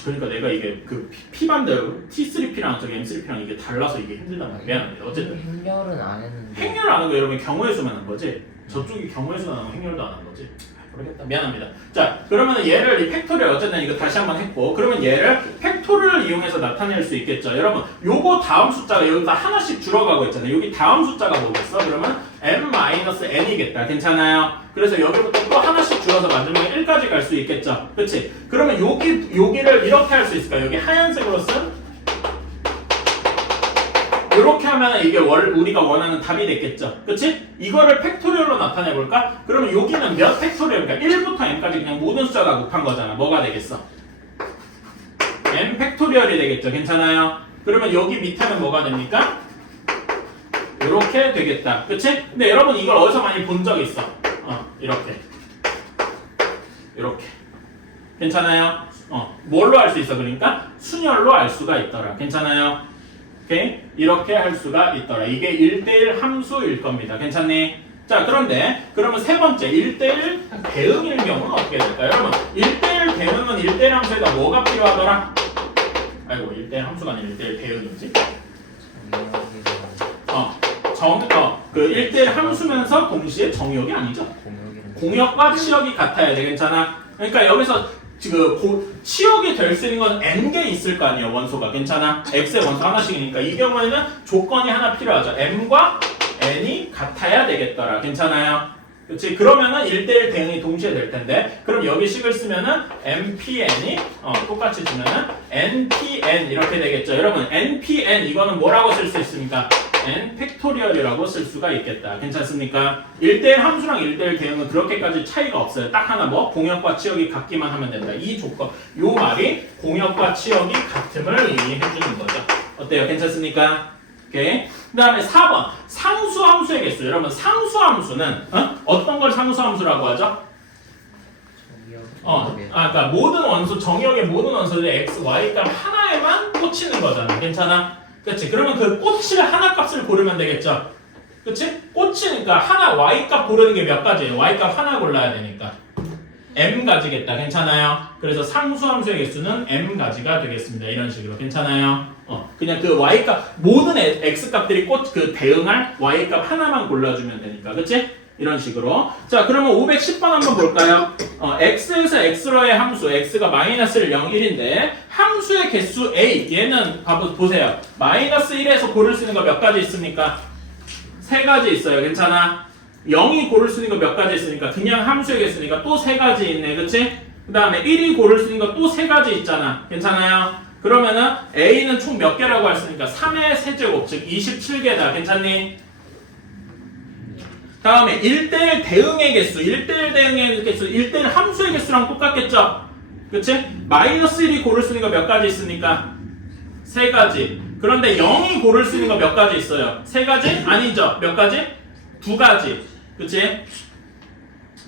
그러니까 내가 이게 그 P반대 T3P랑 저기 M3P랑 이게 달라서 이게 힘들단 말이야. 미안합니다. 어쨌든 행렬은 안 했는데. 행렬을 안 하고 여러분 경우의 수만 한 거지. 저쪽이 경우의 수만 하고 행렬도 안 한 거지. 모르겠다. 미안합니다. 자, 그러면 얘를 이 팩토리얼 어쨌든 이거 다시 한번 했고, 그러면 얘를 팩토리얼을 이용해서 나타낼 수 있겠죠. 여러분, 요거 다음 숫자가 여기다 하나씩 줄어가고 있잖아요. 여기 다음 숫자가 뭐겠어? 그러면 m-n이겠다. 괜찮아요? 그래서 여기부터 또 하나씩 줄어서 마지막에 1까지 갈 수 있겠죠. 그치? 그러면 여기를 이렇게 할 수 있을까? 여기 하얀색으로 쓴 이렇게 하면 이게 우리가 원하는 답이 됐겠죠. 그치? 이거를 팩토리얼로 나타내볼까? 그러면 여기는 몇 팩토리얼? 그러니까 1부터 n까지 그냥 모든 숫자가 곱한 거잖아. 뭐가 되겠어? n 팩토리얼이 되겠죠. 괜찮아요? 그러면 여기 밑에는 뭐가 됩니까? 이렇게 되겠다. 그치? 근데 여러분 이걸 어디서 많이 본 적 있어? 이렇게. 이렇게. 괜찮아요? 뭘로 알 수 있어? 그러니까 순열로 알 수가 있더라. 괜찮아요? 오케이? 이렇게 할 수가 있더라. 이게 1대1 함수일 겁니다. 괜찮니? 자, 그런데 그러면 세 번째 1대1 대응일 경우는 어떻게 될까요? 여러분 1대1 대응은 1대1 함수에다 뭐가 필요하더라? 아이고 1대1 함수가 아니라 1대1 대응이지? 그 1대1 함수면서 동시에 정역이 아니죠? 공역과 치역이 같아야 돼. 괜찮아? 그러니까 여기서 지금 치역이 될 수 있는 건 n개 있을 거 아니에요. 원소가. 괜찮아? x의 원소 하나씩이니까 이 경우에는 조건이 하나 필요하죠. m과 n이 같아야 되겠더라. 괜찮아요? 그렇지? 그러면은 1대1 대응이 동시에 될 텐데 그럼 여기 식을 쓰면은 NPN이 똑같이 주면은 NPN 이렇게 되겠죠. 여러분 NPN 이거는 뭐라고 쓸 수 있습니까? N 팩토리얼이라고 쓸 수가 있겠다. 괜찮습니까? 1대1 함수랑 1대1 대응은 그렇게까지 차이가 없어요. 딱 하나 뭐 공역과 치역이 같기만 하면 된다. 이 조건, 요 말이 공역과 치역이 같음을 의미해 주는 거죠. 어때요? 괜찮습니까? 오케이. 그 다음에 4번 상수함수의 개수. 여러분 상수함수는 어떤 걸 상수함수라고 하죠? 그러니까 모든 원소 정의역의 모든 원소들의 x, y 값 하나에만 꽂히는 거잖아. 괜찮아? 그렇지? 그러면 그 꽂힐 하나 값을 고르면 되겠죠? 그렇지? 꽂히니까 하나 y 값 고르는 게 몇 가지예요? y 값 하나 골라야 되니까 m 가지겠다. 괜찮아요? 그래서 상수함수의 개수는 m 가지가 되겠습니다. 이런 식으로 괜찮아요? 그냥 그 y 값 모든 x 값들이 그 대응할 y 값 하나만 골라주면 되니까, 그렇지? 이런 식으로. 자, 그러면 510번 한번 볼까요? x에서 x로의 함수 x가 마이너스 0, 1인데 함수의 개수 a 얘는 보세요. 마이너스 1에서 고를 수 있는 거 몇 가지 있습니까? 3가지 있어요. 괜찮아? 0이 고를 수 있는 거 몇 가지 있으니까 그냥 함수의 개수니까 또 3가지 있네. 그치? 그 다음에 1이 고를 수 있는 거 또 3가지 있잖아. 괜찮아요? 그러면은 a는 총 몇 개라고 할 수 있으니까 3의 세제곱 즉 27개다. 괜찮니? 다음에 1대1 대응의 개수, 1대1 대응의 개수, 1대1 함수의 개수랑 똑같겠죠? 그치? 마이너스 1이 고를 수 있는 거 몇 가지 있으니까? 3가지. 그런데 0이 고를 수 있는 거 몇 가지 있어요? 3가지? 아니죠. 몇 가지? 2가지. 그치?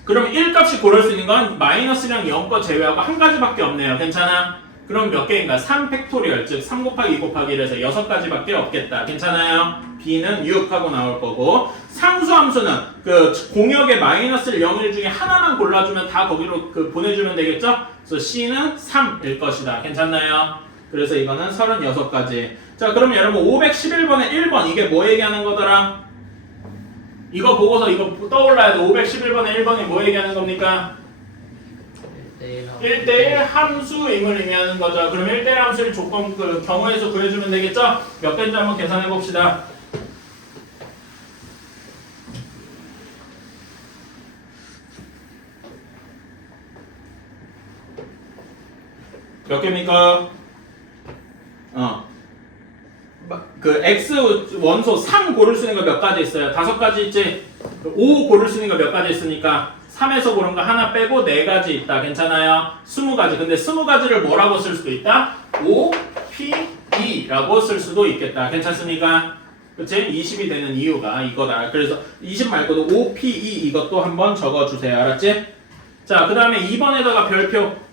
그럼 1값이 고를 수 있는 건 마이너스랑 0 거 제외하고 한 가지밖에 없네요. 괜찮아? 그럼 몇 개인가? 3 팩토리얼, 즉 3 곱하기 2 곱하기 1에서 6가지밖에 없겠다. 괜찮아요? B는 6 하고 나올 거고 상수함수는 그 공역의 마이너스 0, 1 중에 하나만 골라주면 다 거기로 보내주면 되겠죠? 그래서 C는 3일 것이다. 괜찮나요? 그래서 이거는 36가지. 자, 그러면 여러분 511번에 1번 이게 뭐 얘기하는 거더라? 이거 보고서 이거 떠올라야 돼. 511번에 1번이 뭐 얘기하는 겁니까? 1대1 함수임을 의미하는 거죠. 그럼 1대1 함수를 조건 경우에서 구해주면 되겠죠? 몇 개인지 한번 계산해 봅시다. 몇 개입니까? 그 x 원소 3 고를 수 있는 거 몇 가지 있어요? 5가지 있지? 5 고를 수 있는 거 몇 가지 있으니까 3에서 고른 거 하나 빼고 4가지 있다. 괜찮아요? 20가지. 근데 20가지를 뭐라고 쓸 수도 있다? O, P, E라고 쓸 수도 있겠다. 괜찮습니까? 그치? 20이 되는 이유가 이거다. 그래서 20 말고도 O, P, E 이것도 한번 적어주세요. 알았지? 자, 그 다음에 2번에다가 별표.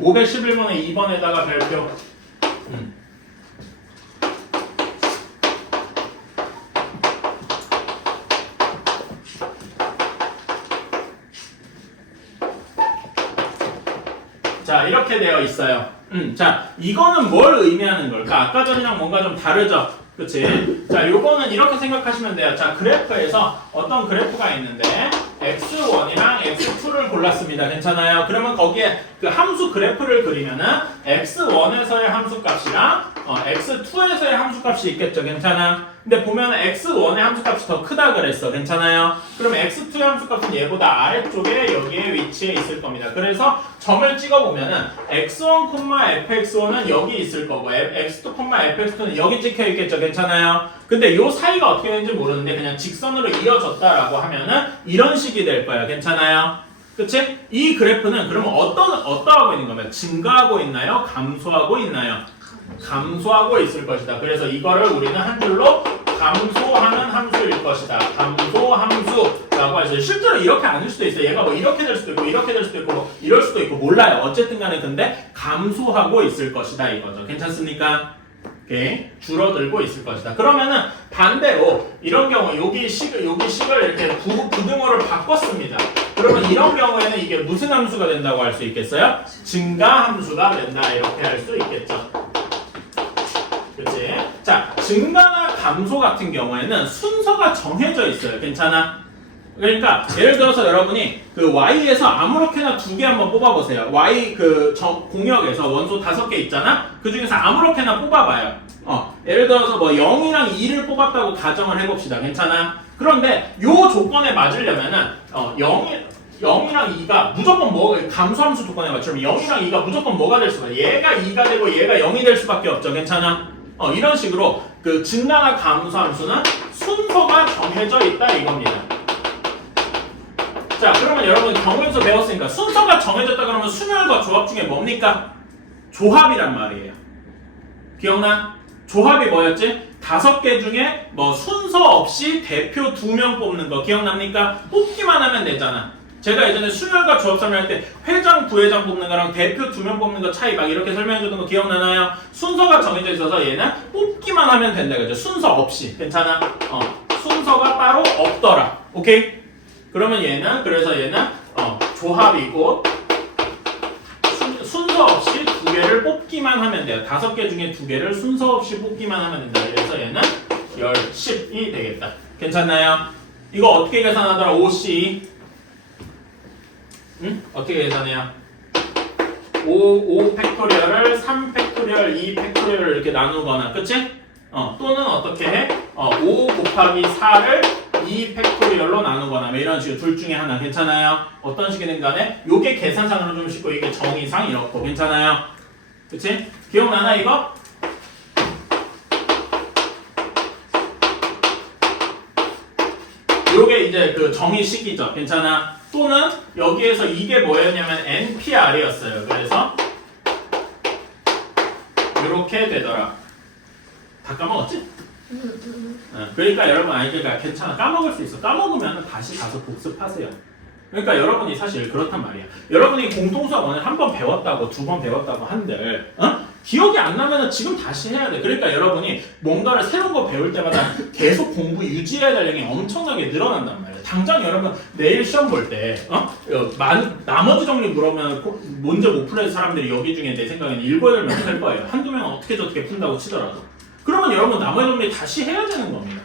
511번에 2번에다가 별표. 자, 이렇게 되어 있어요. 자, 이거는 뭘 의미하는 걸까? 아까 전이랑 뭔가 좀 다르죠? 그치? 자, 요거는 이렇게 생각하시면 돼요. 자, 그래프에서 어떤 그래프가 있는데 x1이랑 x2를 골랐습니다. 괜찮아요? 그러면 거기에 그 함수 그래프를 그리면은 x1에서의 함수값이랑 x2에서의 함수값이 있겠죠. 괜찮아? 근데 보면 x1의 함수값이 더 크다 그랬어. 괜찮아요? 그럼 x2의 함수값은 얘보다 아래쪽에 여기에 위치해 있을 겁니다. 그래서 점을 찍어보면은 x1, fx1은 여기 있을 거고 x2, fx2는 여기 찍혀 있겠죠. 괜찮아요? 근데 요 사이가 어떻게 되는지 모르는데 그냥 직선으로 이어졌다라고 하면은 이런 식이 될 거야. 괜찮아요? 그치? 이 그래프는 그러면 어떠하고 있는 거면 증가하고 있나요? 감소하고 있나요? 감소하고 있을 것이다. 그래서 이거를 우리는 한 줄로 감소하는 함수일 것이다. 감소 함수라고 해서 실제로 이렇게 아닐 수도 있어요. 얘가 뭐 이렇게 될 수도 있고 이렇게 될 수도 있고 뭐 이럴 수도 있고 몰라요. 어쨌든 간에 근데 감소하고 있을 것이다 이거죠. 괜찮습니까? 오케이. 줄어들고 있을 것이다. 그러면은 반대로 이런 경우 여기 식을 이렇게 부등호를 바꿨습니다. 그러면 이런 경우에는 이게 무슨 함수가 된다고 할 수 있겠어요? 증가 함수가 된다. 이렇게 할 수 있겠죠. 그치? 자, 증가나 감소 같은 경우에는 순서가 정해져 있어요. 괜찮아? 그러니까 예를 들어서 여러분이 그 y에서 아무렇게나 2개 한번 뽑아보세요. y 공역에서 원소 5개 있잖아? 그 중에서 아무렇게나 뽑아봐요. 예를 들어서 뭐 0이랑 2를 뽑았다고 가정을 해봅시다. 괜찮아? 그런데 요 조건에 맞으려면은 0이랑 2가 무조건 감소함수 조건에 맞추면 0이랑 2가 무조건 뭐가 될 수가 있어요. 얘가 2가 되고 얘가 0이 될 수밖에 없죠. 괜찮아? 이런 식으로 그 증가나 감소함수는 순서가 정해져 있다 이겁니다. 자, 그러면 여러분 경우에서 배웠으니까 순서가 정해졌다 그러면 순열과 조합 중에 뭡니까? 조합이란 말이에요. 기억나? 조합이 뭐였지? 5개 중에 뭐 순서 없이 대표 2명 뽑는 거 기억납니까? 뽑기만 하면 되잖아. 제가 예전에 순열과 조합 설명할 때 회장, 부회장 뽑는 거랑 대표 2명 뽑는 거 차이 막 이렇게 설명해 주는 거 기억나나요? 순서가 정해져 있어서 얘는 뽑기만 하면 된다 그죠? 순서 없이. 괜찮아? 순서가 따로 없더라. 오케이? 그러면 그래서 얘는 조합이고 순서 없이 2개를 뽑기만 하면 돼요. 5개 중에 2개를 순서 없이 뽑기만 하면 된다. 그래서 얘는 10이 되겠다. 괜찮나요? 이거 어떻게 계산하더라? 5C 응? 어떻게 계산해요? 5 팩토리얼을 3 팩토리얼, 2 팩토리얼을 이렇게 나누거나 그치? 또는 어떻게 해? 5 곱하기 4를 2 팩토리얼로 나누거나 뭐 이런 식으로 둘 중에 하나 괜찮아요? 어떤 식이든 간에 요게 계산상으로 좀 쉽고 이게 정의상 이렇고 괜찮아요? 그치? 기억나나 이거? 요게 이제 그 정의식이죠. 괜찮아? 또는 여기에서 이게 뭐였냐면 NPR이었어요. 그래서 이렇게 되더라. 다 까먹었지? 그러니까 여러분 아이들가 괜찮아. 까먹을 수 있어. 까먹으면 다시 가서 복습하세요. 그러니까 여러분이 사실 그렇단 말이야. 여러분이 공통수학 원을 한 번 배웠다고 2번 배웠다고 한들 기억이 안 나면 지금 다시 해야 돼. 그러니까 여러분이 뭔가를 새로운 거 배울 때마다 계속 공부 유지해야 될 양이 엄청나게 늘어난단 말이야. 당장 여러분 내일 시험 볼 때 나머지 정리 물으면 문제 못 풀는 사람들이 여기 중에 내 생각에는 7, 8명 할 거예요. 한두 명은 어떻게 푼다고 치더라도. 그러면 여러분 나머지 정리 다시 해야 되는 겁니다.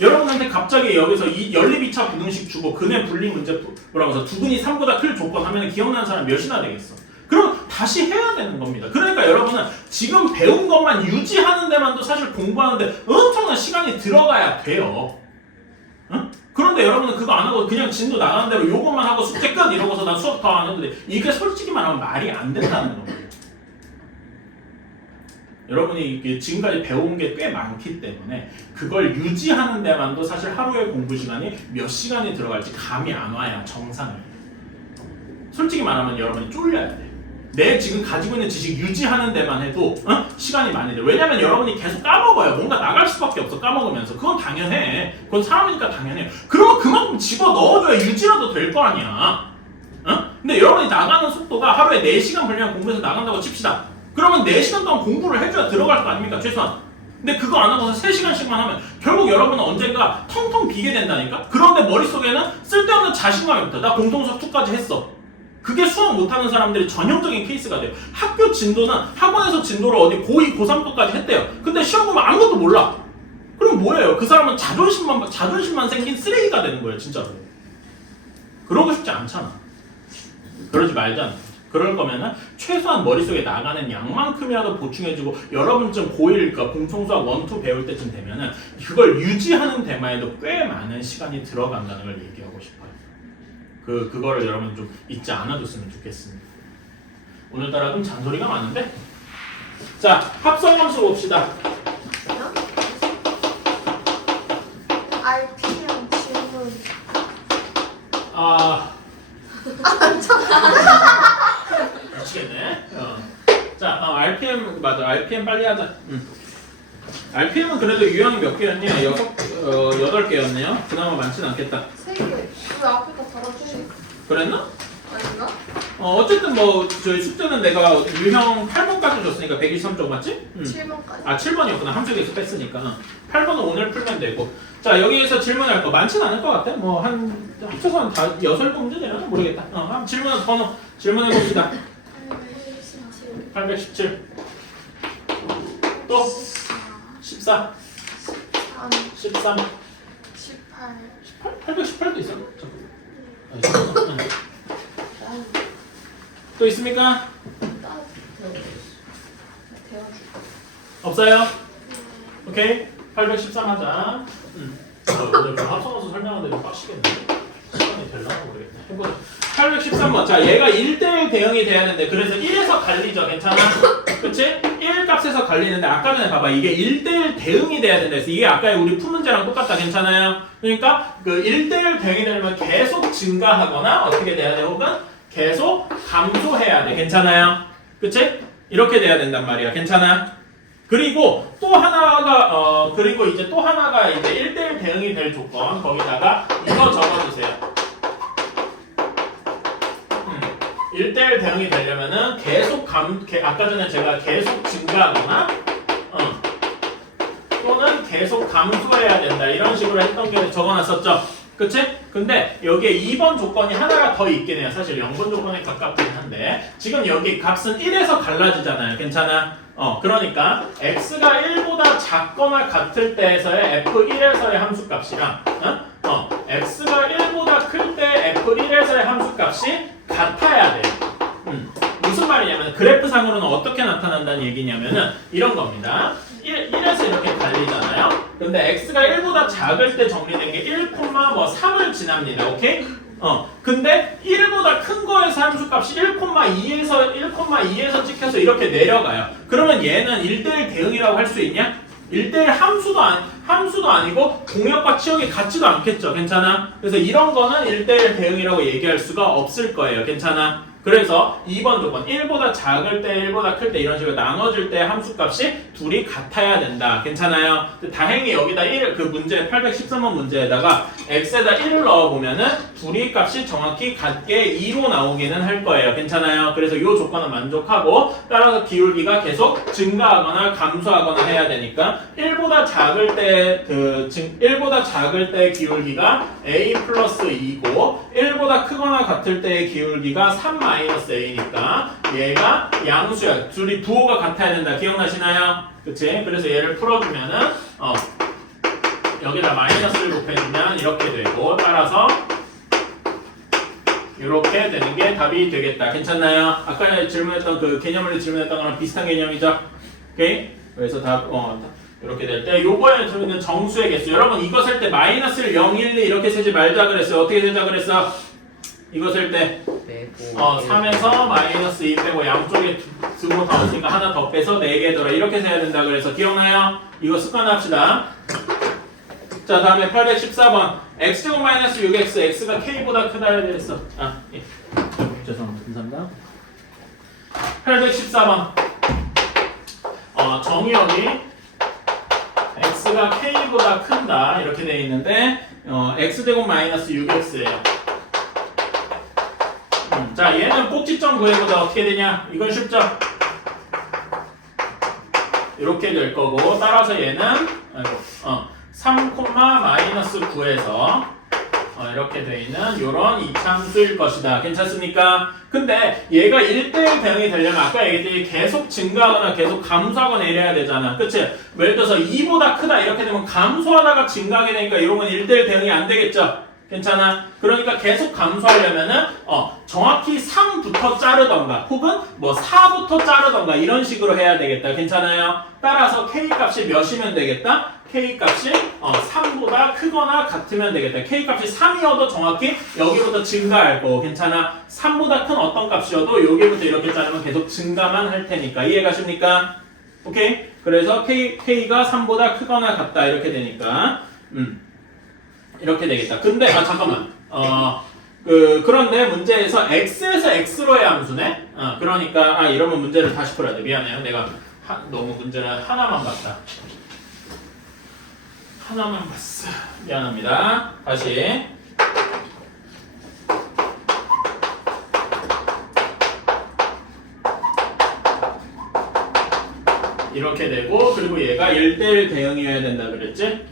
여러분한테 갑자기 여기서 이 연립 2차 부등식 주고 근의 분리 문제 뭐라고 해서 두근이 3보다 클 조건 하면 기억나는 사람 몇이나 되겠어? 그럼 다시 해야 되는 겁니다. 그러니까 여러분은 지금 배운 것만 유지하는 데만도 사실 공부하는데 엄청난 시간이 들어가야 돼요. 그런데 여러분은 그거 안 하고 그냥 진도 나가는 대로 요것만 하고 숙제 끝 이러고서 나 수업 더 안 해도 돼. 이게 솔직히 말하면 말이 안 된다는 겁니다. 여러분이 지금까지 배운 게 꽤 많기 때문에 그걸 유지하는 데만도 사실 하루에 공부 시간이 몇 시간이 들어갈지 감이 안 와야 정상이에요. 솔직히 말하면 여러분이 쫄려야 돼. 내 지금 가지고 있는 지식 유지하는 데만 해도 시간이 많이 돼. 왜냐면 여러분이 계속 까먹어요. 뭔가 나갈 수밖에 없어. 까먹으면서. 그건 당연해. 그건 사람이니까 당연해요. 그러면 그만큼 집어넣어줘야 유지라도 될 거 아니야. 근데 여러분이 나가는 속도가 하루에 4시간 분량 공부해서 나간다고 칩시다. 그러면 4시간 동안 공부를 해줘야 들어갈 거 아닙니까? 최소한. 근데 그거 안 하고서 3시간씩만 하면 결국 여러분은 언젠가 텅텅 비게 된다니까? 그런데 머릿속에는 쓸데없는 자신감이 붙어. 나 공통수학 2까지 했어. 그게 수업 못하는 사람들이 전형적인 케이스가 돼요. 학교 진도는 학원에서 진도를 어디 고2, 고3도까지 했대요. 근데 시험 보면 아무것도 몰라. 그럼 뭐예요? 그 사람은 자존심만 생긴 쓰레기가 되는 거예요. 진짜로. 그러고 싶지 않잖아. 그러지 말잖아. 그럴 거면은 최소한 머릿속에 나가는 양만큼이라도 보충해주고 여러분쯤 고1 그러니까 공통수학 1, 2 배울 때쯤 되면은 그걸 유지하는 데만해도 꽤 많은 시간이 들어간다는 걸 얘기하고 싶어요. 그거를 여러분 좀 잊지 않아줬으면 좋겠습니다. 오늘따라 좀 잔소리가 많은데 자 합성함수 봅시다. RPM 질문. 미치겠네. 자, RPM 맞아. RPM 빨리 하자. RPM은 그래도 유형이 몇 개였냐? 8개였네요. 그나마 많진 않겠다. 3개. 왜 앞에 다 달아주시? 그랬나? 아닌가? 어쨌든 뭐 저희 숙제는 내가 유형 8번까지 줬으니까 123쪽 맞지? 7번까지. 7번이었구나. 함수에서 뺐으니까. 8번은 오늘 풀면 되고. 자, 여기에서 질문할 거 많진 않을 것 같아. 뭐 합쳐서 한 6문제 되려나 모르겠다. 한번 질문은 더 넣어. 질문해 봅시다. 817. 또 14. 13. 18. 818도 있어? 또 있습니까? 대화주. 없어요? 오케이? 813 하자. 오늘 그 합성함수 설명하는데 좀 빡시겠네. 시간이 되려나 모르겠네. 해보자. 813번. 자, 얘가 1대1 대응이 돼야 되는데 그래서 1에서 갈리죠. 괜찮아? 그치? 1 값에서 갈리는데 아까 전에 봐봐. 이게 1대1 대응이 돼야 된다 해서 이게 아까 우리 푼 문제랑 똑같다. 괜찮아요? 그러니까 그 1대1 대응이 되려면 계속 증가하거나 어떻게 돼야 돼? 혹은 계속 감소해야 돼. 괜찮아요? 그치? 이렇게 돼야 된단 말이야. 괜찮아? 그리고 또 하나가 그리고 이제 또 하나가 이제 1대1 대응이 될 조건 거기다가 이거 적어주세요. 1대1 대응이 되려면은 계속 아까 전에 제가 계속 증가하거나 또는 계속 감소해야 된다 이런 식으로 했던 게 적어놨었죠. 그치? 근데 여기에 2번 조건이 하나가 더 있긴 해요. 사실 0번 조건에 가깝긴 한데 지금 여기 값은 1에서 갈라지잖아요. 괜찮아? 그러니까 x가 1보다 작거나 같을 때에서의 f1에서의 함수값이랑 x가 1보다 클 때 f1에서의 함수값이 같아야 돼요. 무슨 말이냐면 그래프상으로는 어떻게 나타난다는 얘기냐면은 이런 겁니다. 1에서 이렇게 갈리잖아요. 근데 x가 1보다 작을 때 정리된 게 1,3을 지납니다. 오케이? 근데 1보다 큰 거에서 함수값이 1,2에서 찍혀서 이렇게 내려가요. 그러면 얘는 1대1 대응이라고 할 수 있냐? 1대1 함수도 아니고 공역과 치역이 같지도 않겠죠. 괜찮아? 그래서 이런 거는 1대1 대응이라고 얘기할 수가 없을 거예요. 괜찮아? 그래서 2번 조건 1보다 작을 때 1보다 클 때 이런 식으로 나눠줄 때 함수값이 둘이 같아야 된다. 괜찮아요? 다행히 여기다 1, 그 문제 813번 문제에다가 x에다 1을 넣어보면은 둘이 값이 정확히 같게 2로 나오기는 할 거예요. 괜찮아요? 그래서 이 조건은 만족하고 따라서 기울기가 계속 증가하거나 감소하거나 해야 되니까 1보다 작을 때 1보다 작을 때 기울기가 a 플러스 2고 1보다 크거나 같을 때의 기울기가 3 마이너스 a니까 얘가 양수야. 둘이 부호가 같아야 된다. 기억나시나요? 그치? 그래서 얘를 풀어주면은 여기다 마이너스를 곱해주면 이렇게 되고 따라서 이렇게 되는 게 답이 되겠다. 괜찮나요? 아까 질문했던 그 개념을 질문했던 거랑 비슷한 개념이죠? 오케이? 그래서 이렇게 될 때 요거에 들어있는 정수의 개수. 여러분 이거 쓸 때 마이너스를 0, 1, 2 이렇게 세지 말자 그랬어요. 어떻게 세자 그랬어? 이거 쓸 때 3에서 마이너스 2 빼고 양쪽에 두고 더 없으니까 하나 더 빼서 4개 더라 이렇게 세야 된다 그래서 기억나요? 이거 습관합시다. 자 다음에 814번 x제곱 마이너스 6x x가 k보다 크다 해야 되겠어. 예. 죄송합니다. 감사합니다. 814번 정의역이 x가 k보다 큰다 이렇게 돼 있는데 x제곱 마이너스 6x예요. 자 얘는 꼭지점 구해보자. 어떻게 되냐? 이건 쉽죠? 이렇게 될 거고 따라서 얘는 3, 마이너스 9에서 이렇게 돼 있는 요런 이참수일 것이다. 괜찮습니까? 근데 얘가 1대1 대응이 되려면 아까 얘기했듯이 계속 증가하거나 계속 감소하거나 이래야 되잖아. 그치? 예를 들어서 2보다 크다 이렇게 되면 감소하다가 증가하게 되니까 이런 건 1대1 대응이 안 되겠죠? 괜찮아? 그러니까 계속 감소하려면은 정확히 3부터 자르던가 혹은 뭐 4부터 자르던가 이런 식으로 해야 되겠다. 괜찮아요? 따라서 k 값이 몇이면 되겠다? k 값이 3보다 크거나 같으면 되겠다. k 값이 3이어도 정확히 여기부터 증가할 거고 괜찮아? 3보다 큰 어떤 값이어도 여기부터 이렇게 자르면 계속 증가만 할 테니까 이해가십니까? 오케이? 그래서 k가 3보다 크거나 같다 이렇게 되니까 이렇게 되겠다. 근데 잠깐만. 그런데 문제에서 x에서 x로의 함수네. 그러니까 이러면 문제를 다시 풀어야 돼. 미안해요. 내가 너무 문제를 하나만 봤다. 하나만 봤어. 미안합니다. 다시. 이렇게 되고 그리고 얘가 1대1 대응이어야 된다 그랬지?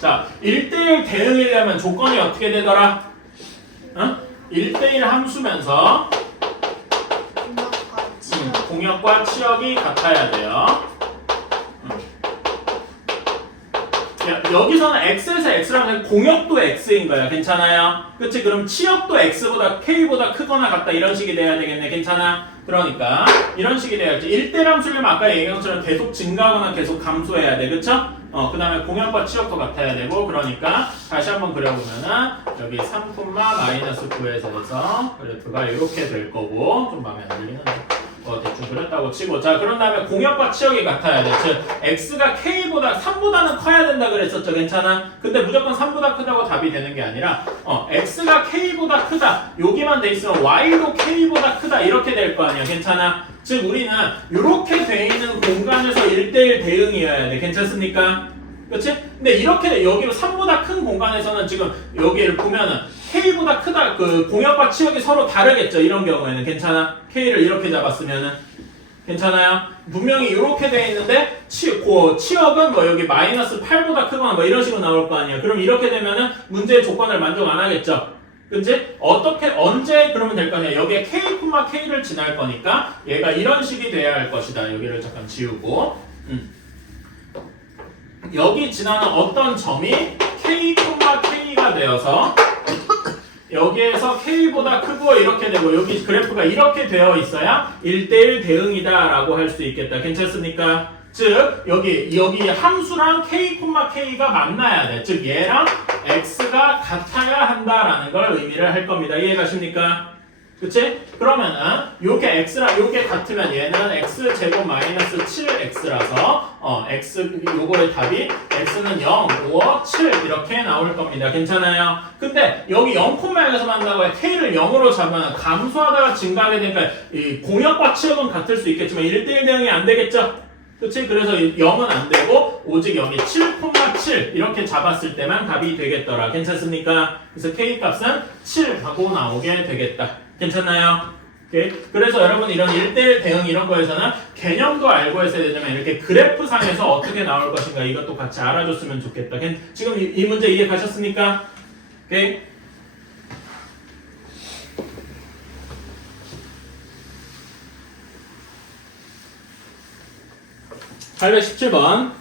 자, 1대1 대응이려면 조건이 어떻게 되더라? 1대1 함수면서 공역과 치역이 같아야 돼요. 여기서는 x에서 x라는 공역도 x인 거야. 괜찮아요? 그치? 그럼 치역도 x보다 k보다 크거나 같다 이런 식이 돼야 되겠네. 괜찮아? 그러니까 이런 식이 돼야지. 1대 함수려면 아까 얘기한 것처럼 계속 증가하거나 계속 감소해야 돼. 그쵸? 그 다음에 공역과 치역도 같아야 되고 그러니까 다시 한번 그려보면은 여기 3,-9에서 해서 그래프가 이렇게 될 거고 좀 마음에 안 들리는데 대충 그렸다고 치고 자 그런 다음에 공역과 치역이 같아야 돼. 즉 x가 k보다 3보다는 커야 된다 그랬었죠. 괜찮아? 근데 무조건 3보다 크다고 답이 되는 게 아니라 x가 k보다 크다 여기만 돼 있으면 y도 k보다 크다 이렇게 될 거 아니야. 괜찮아? 즉 우리는 이렇게 돼 있는 공간에서 1대1 대응이어야 돼. 괜찮습니까? 그치? 근데 이렇게 여기로 3보다 큰 공간에서는 지금 여기를 보면은 K보다 크다 그 공역과 치역이 서로 다르겠죠. 이런 경우에는 괜찮아? K를 이렇게 잡았으면은 괜찮아요? 분명히 이렇게 돼 있는데 치역은 뭐 여기 마이너스 8보다 크거나 뭐 이런 식으로 나올 거 아니에요. 그럼 이렇게 되면은 문제의 조건을 만족 안 하겠죠. 그치? 어떻게 언제 그러면 될 거냐? 여기에 k, k를 지날 거니까 얘가 이런 식이 돼야 할 것이다. 여기를 잠깐 지우고 여기 지나는 어떤 점이 k, k가 되어서 여기에서 k보다 크고 이렇게 되고 여기 그래프가 이렇게 되어 있어야 1대1 대응이다 라고 할 수 있겠다. 괜찮습니까? 즉 여기 함수랑 k, k가 만나야 돼. 즉 얘랑 x가 같아야 한다라는 걸 의미를 할 겁니다. 이해가십니까? 그치? 그러면은 요게 x랑 요게 같으면 얘는 x제곱 마이너스 7x라서 x 요거의 답이 x는 0, 5, 7 이렇게 나올 겁니다. 괜찮아요? 근데 여기 0,0에서 만나고 k를 0으로 잡으면 감소하다가 증가하게 되니까 이 공역과 치역은 같을 수 있겠지만 1대1 대응이 안 되겠죠? 그치? 그래서 0은 안 되고 오직 여기 7,7 이렇게 잡았을 때만 답이 되겠더라. 괜찮습니까? 그래서 k 값은 7 하고 나오게 되겠다. 괜찮나요? 오케이? 그래서 여러분 이런 1대1 대응 이런 거에서는 개념도 알고 했어야 되냐면 이렇게 그래프상에서 어떻게 나올 것인가 이것도 같이 알아줬으면 좋겠다. 지금 이 문제 이해 가셨습니까? 오케이? (817번)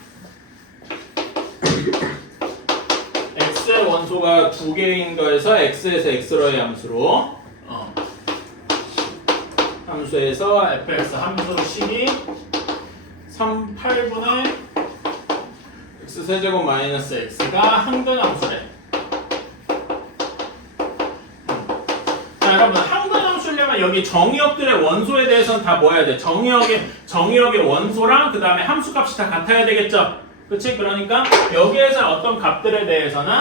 x의 원소가 2개인 거에서 x에서 x로의 함수로 함수에서 fx 함수로 식이 3, 8분의 x세제곱 마이너스 x가 항등함수래. 자 여러분 항등함수려면 여기 정의역들의 원소에 대해서는 다 뭐 해야 돼? 정의역의 원소랑 그 다음에 함수값이 다 같아야 되겠죠? 그치? 그러니까 여기에서 어떤 값들에 대해서는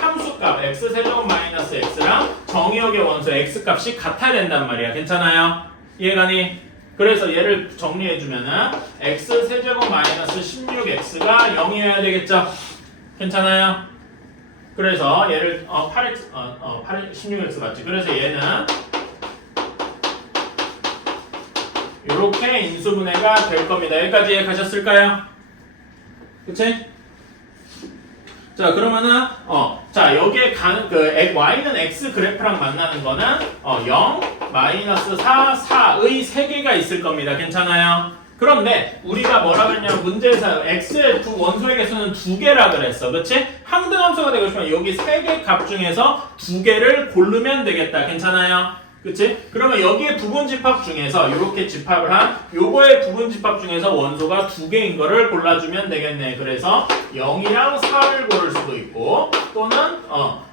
함수값 x세제곱 마이너스 x랑 정의역의 원소 x값이 같아야 된단 말이야. 괜찮아요? 이해가니? 그래서 얘를 정리해주면은 x세제곱 마이너스 16x가 0이어야 되겠죠? 괜찮아요? 그래서 얘를 16x 맞지? 그래서 얘는 이렇게 인수분해가 될 겁니다. 여기까지 이해가셨을까요? 그치? 자 그러면은 자 여기에 가는 y는 x 그래프랑 만나는 거는 0, 마이너스 4, 4의 3개가 있을 겁니다. 괜찮아요? 그런데 우리가 뭐라 그랬냐면 문제에서 x의 두 원소의 개수는 2개라 그랬어. 그치? 항등함수가 되고 싶으면 여기 3개 값 중에서 2개를 고르면 되겠다. 괜찮아요? 그치? 그러면 여기에 부분집합 중에서 이렇게 집합을 한 요거의 부분집합 중에서 원소가 2개인 거를 골라주면 되겠네. 그래서 0이랑 4를 고를 수도 있고 또는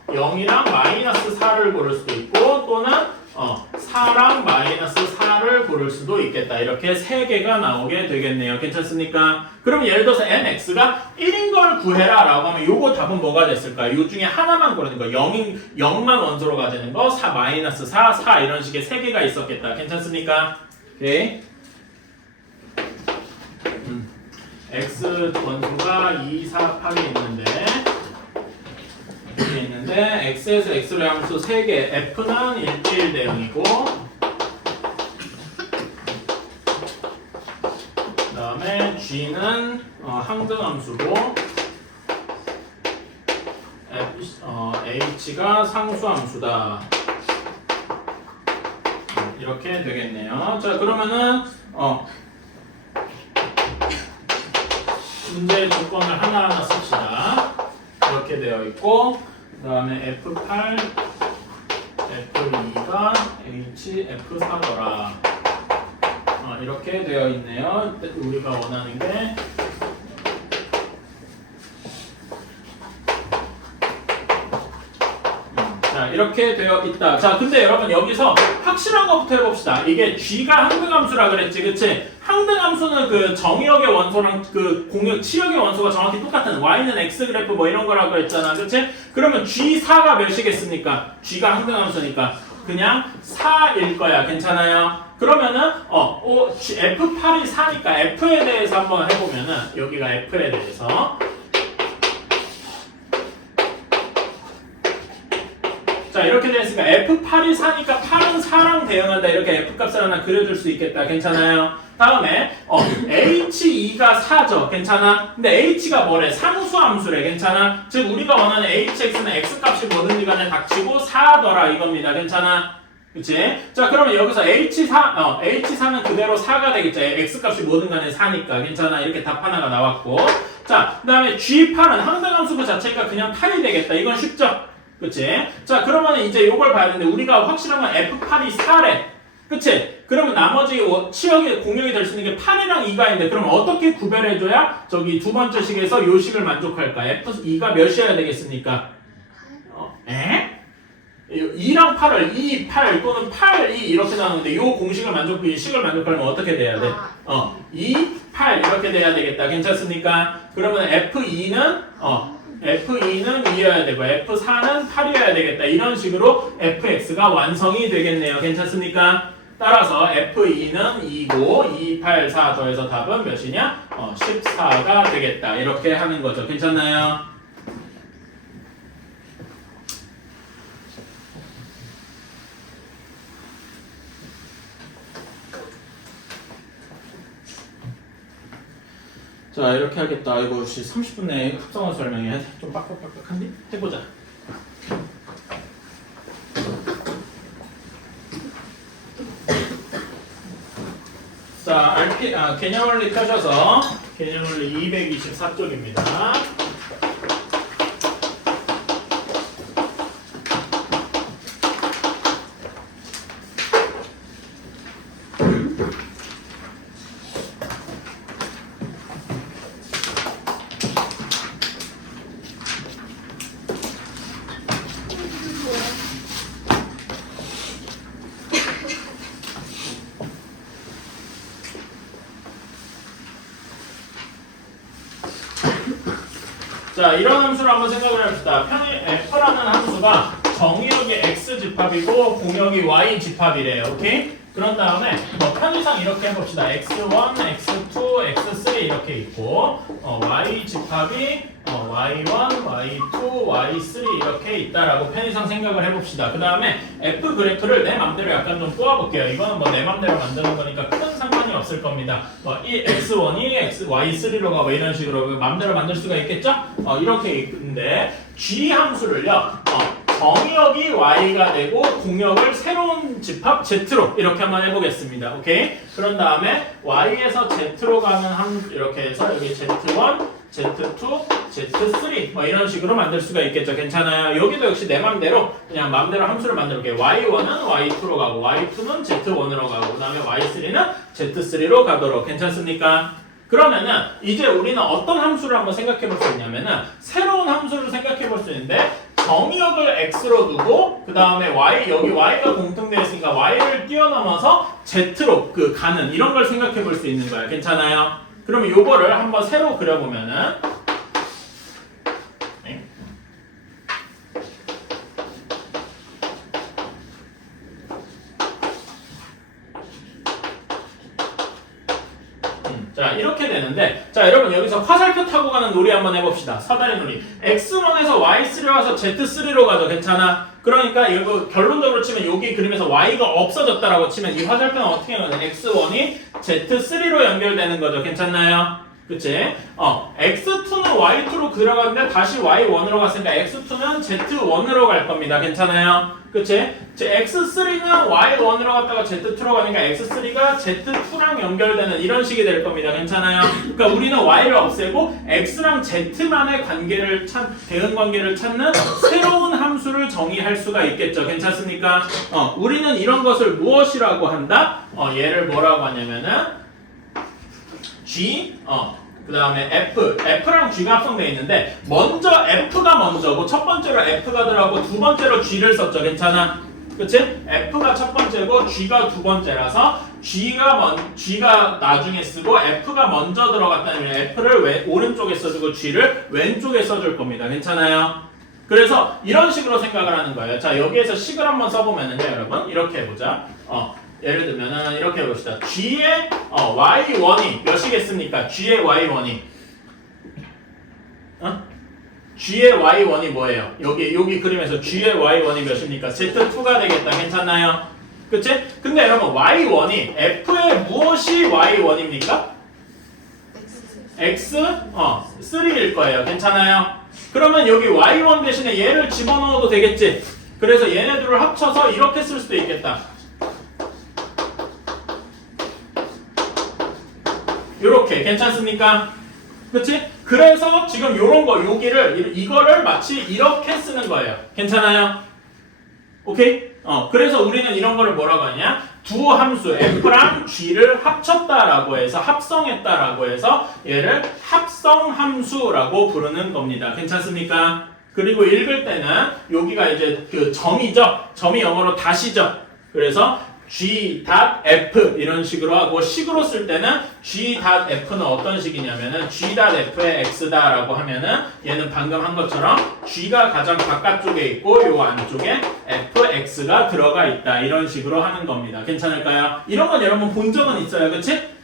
0이랑 마이너스 4를 고를 수도 있고 또는 4랑 마이너스 4를 고를 수도 있겠다. 이렇게 3개가 나오게 되겠네요. 괜찮습니까? 그럼 예를 들어서 nx가 1인 걸 구해라 라고 하면 요거 답은 뭐가 됐을까요? 요 중에 하나만 고르는 거 0만 원소로 가지는 거 4, 마이너스 4, 4 이런 식의 3개가 있었겠다. 괜찮습니까? 오케이. x 원소가 2, 4, 8이 있는데 x에서 x로 함수 3개 f는 1대1 대응이고 그 다음에 g는 항등함수고 h가 상수함수다. 이렇게 되겠네요. 자 그러면은 문제의 조건을 하나하나 씁시다. 이렇게 되어 있고 그 다음에 F8 F2가 HF4더라 이렇게 되어 있네요. 우리가 원하는 게 자, 이렇게 되어 있다. 자, 근데 여러분 여기서 확실한 것부터 해봅시다. 이게 G가 항등함수라 그랬지, 그치? 항등함수는 그 정의역의 원소랑 그 공역 치역의 원소가 정확히 똑같은 Y는 X 그래프 뭐 이런 거라고 그랬잖아, 그치? 그러면 G4가 몇이겠습니까? G가 항등함수니까 그냥 4일 거야. 괜찮아요? 그러면은 F8이 4니까 F에 대해서 한번 해보면은 여기가 F에 대해서 자 이렇게 되었으니까 F8이 4니까 8은 4랑 대응한다. 이렇게 F값을 하나 그려줄 수 있겠다. 괜찮아요? 다음에 H2가 4죠. 괜찮아? 근데 H가 뭐래? 상수함수래. 괜찮아? 즉 우리가 원하는 HX는 X값이 뭐든지 간에 닥치고 4더라 이겁니다. 괜찮아? 그치? 자 그러면 여기서 H4는 그대로 4가 되겠죠. X값이 뭐든 간에 4니까. 괜찮아? 이렇게 답 하나가 나왔고 자 그 다음에 G8은 항등함수 그 자체가 그냥 8이 되겠다. 이건 쉽죠? 그치? 자 그러면 이제 이걸 봐야 되는데 우리가 확실한 건 F8이 4래. 그치? 그러면 나머지 치역의 공역이 될 수 있는 게 8이랑 2가 있는데 그럼 어떻게 구별해줘야 저기 두 번째 식에서 요 식을 만족할까? F2가 몇이어야 되겠습니까? 2랑 8을 2, 8 또는 8, 2 이렇게 나오는데 요 공식을 식을 만족하려면 어떻게 돼야 돼? 2, 8 이렇게 돼야 되겠다. 괜찮습니까? 그러면 F2는 F2는 2여야 되고 F4는 8이어야 되겠다. 이런 식으로 fx가 완성이 되겠네요. 괜찮습니까? 따라서 F2는 2고 2, 8, 4 더해서 답은 몇이냐? 14가 되겠다. 이렇게 하는 거죠. 괜찮나요? 자 이렇게 하겠다. 이거 30분 내에 합성어 설명해야 돼. 좀 빡빡빡빡한데? 해보자. 자 개념원리 펴셔서 개념원리 224쪽입니다. 자 이런 함수를 한번 생각을 해봅시다. F라는 함수가 정의역이 X 집합이고 공역이 Y 집합이래요. 오케이? 그런 다음에 편의상 이렇게 해봅시다. X1, X2, X3 이렇게 있고 Y 집합이 Y1, Y2, Y3 이렇게 있다라고 편의상 생각을 해봅시다. 그 다음에 F 그래프를 내 맘대로 약간 좀 꼬아볼게요. 이거는 내 맘대로 만드는 거니까 큰 상관이 없을 겁니다. 이 X1이 Y3로 가고 이런 식으로 맘대로 만들 수가 있겠죠? 이렇게 있는데 G 함수를요. 정의역이 Y가 되고 공역을 새로운 집합 Z로 이렇게 한번 해보겠습니다. 오케이? 그런 다음에 Y에서 Z로 가는 이렇게 해서 여기 Z1, Z2, Z3 뭐 이런 식으로 만들 수가 있겠죠. 괜찮아요? 여기도 역시 내 맘대로 그냥 맘대로 함수를 만들게. Y1은 Y2로 가고 Y2는 Z1으로 가고 그 다음에 Y3는 Z3로 가도록. 괜찮습니까? 그러면은 이제 우리는 어떤 함수를 한번 생각해 볼 수 있냐면은 새로운 함수를 생각해 볼 수 있는데 정의역을 X로 두고 그 다음에 여기 Y가 공통되어 있으니까 Y를 뛰어넘어서 Z로 가는 이런 걸 생각해 볼 수 있는 거예요. 괜찮아요? 그러면 요거를 한번 새로 그려보면은 자 이렇게 되는데 자 여러분 여기서 화살표 타고 가는 놀이 한번 해봅시다. 사다리 놀이. X1에서 Y3 와서 Z3로 가죠. 괜찮아? 그러니까 이거 결론적으로 치면 여기 그림에서 Y가 없어졌다라고 치면 이 화살표는 어떻게 하면 X1이 Z3로 연결되는 거죠. 괜찮나요? 그치? x2는 y2로 들어갔는데 다시 y1으로 갔으니까 x2는 z1으로 갈 겁니다. 괜찮아요? 그치? x3는 y1으로 갔다가 z2로 가니까 x3가 z2랑 연결되는 이런 식이 될 겁니다. 괜찮아요? 그러니까 우리는 y를 없애고 x랑 z만의 관계를 대응 관계를 찾는 새로운 함수를 정의할 수가 있겠죠. 괜찮습니까? 우리는 이런 것을 무엇이라고 한다? 얘를 뭐라고 하냐면은 G, 그 다음에 F랑 G가 합성되어 있는데 먼저 F가 먼저고 첫 번째로 F가 들어가고 두 번째로 G를 썼죠. 괜찮아? 그치? F가 첫 번째고 G가 두 번째라서 G가 나중에 쓰고 F가 먼저 들어갔다는 F를 오른쪽에 써주고 G를 왼쪽에 써줄 겁니다. 괜찮아요? 그래서 이런 식으로 생각을 하는 거예요. 자, 여기에서 식을 한번 써보면은요, 여러분. 이렇게 해보자. 예를 들면은 이렇게 해봅시다. G의 y1이 몇이겠습니까? G의 y1이 G의 y1이 뭐예요? 여기 그림에서 G의 y1이 몇입니까? z2가 되겠다. 괜찮나요? 그치? 근데 여러분 y1이 F의 무엇이 y1입니까? X 3일 거예요. 괜찮아요? 그러면 여기 y1 대신에 얘를 집어넣어도 되겠지? 그래서 얘네들을 합쳐서 이렇게 쓸 수도 있겠다. 요렇게 괜찮습니까? 그치? 그래서 지금 요런 거 이거를 마치 이렇게 쓰는 거예요. 괜찮아요? 오케이? 그래서 우리는 이런 거를 뭐라고 하냐? 두 함수 F랑 G를 합쳤다라고 해서 합성했다라고 해서 얘를 합성함수라고 부르는 겁니다. 괜찮습니까? 그리고 읽을 때는 여기가 이제 그 점이죠. 점이 영어로 다시죠. 그래서 G.F 이런 식으로 하고 식으로 쓸 때는 G.F는 어떤 식이냐면은 G.F의 X다라고 하면은 얘는 방금 한 것처럼 G가 가장 바깥쪽에 있고 요 안쪽에 FX가 들어가 있다 이런 식으로 하는 겁니다. 괜찮을까요? 이런 건 여러분 본 적은 있어요. 그치?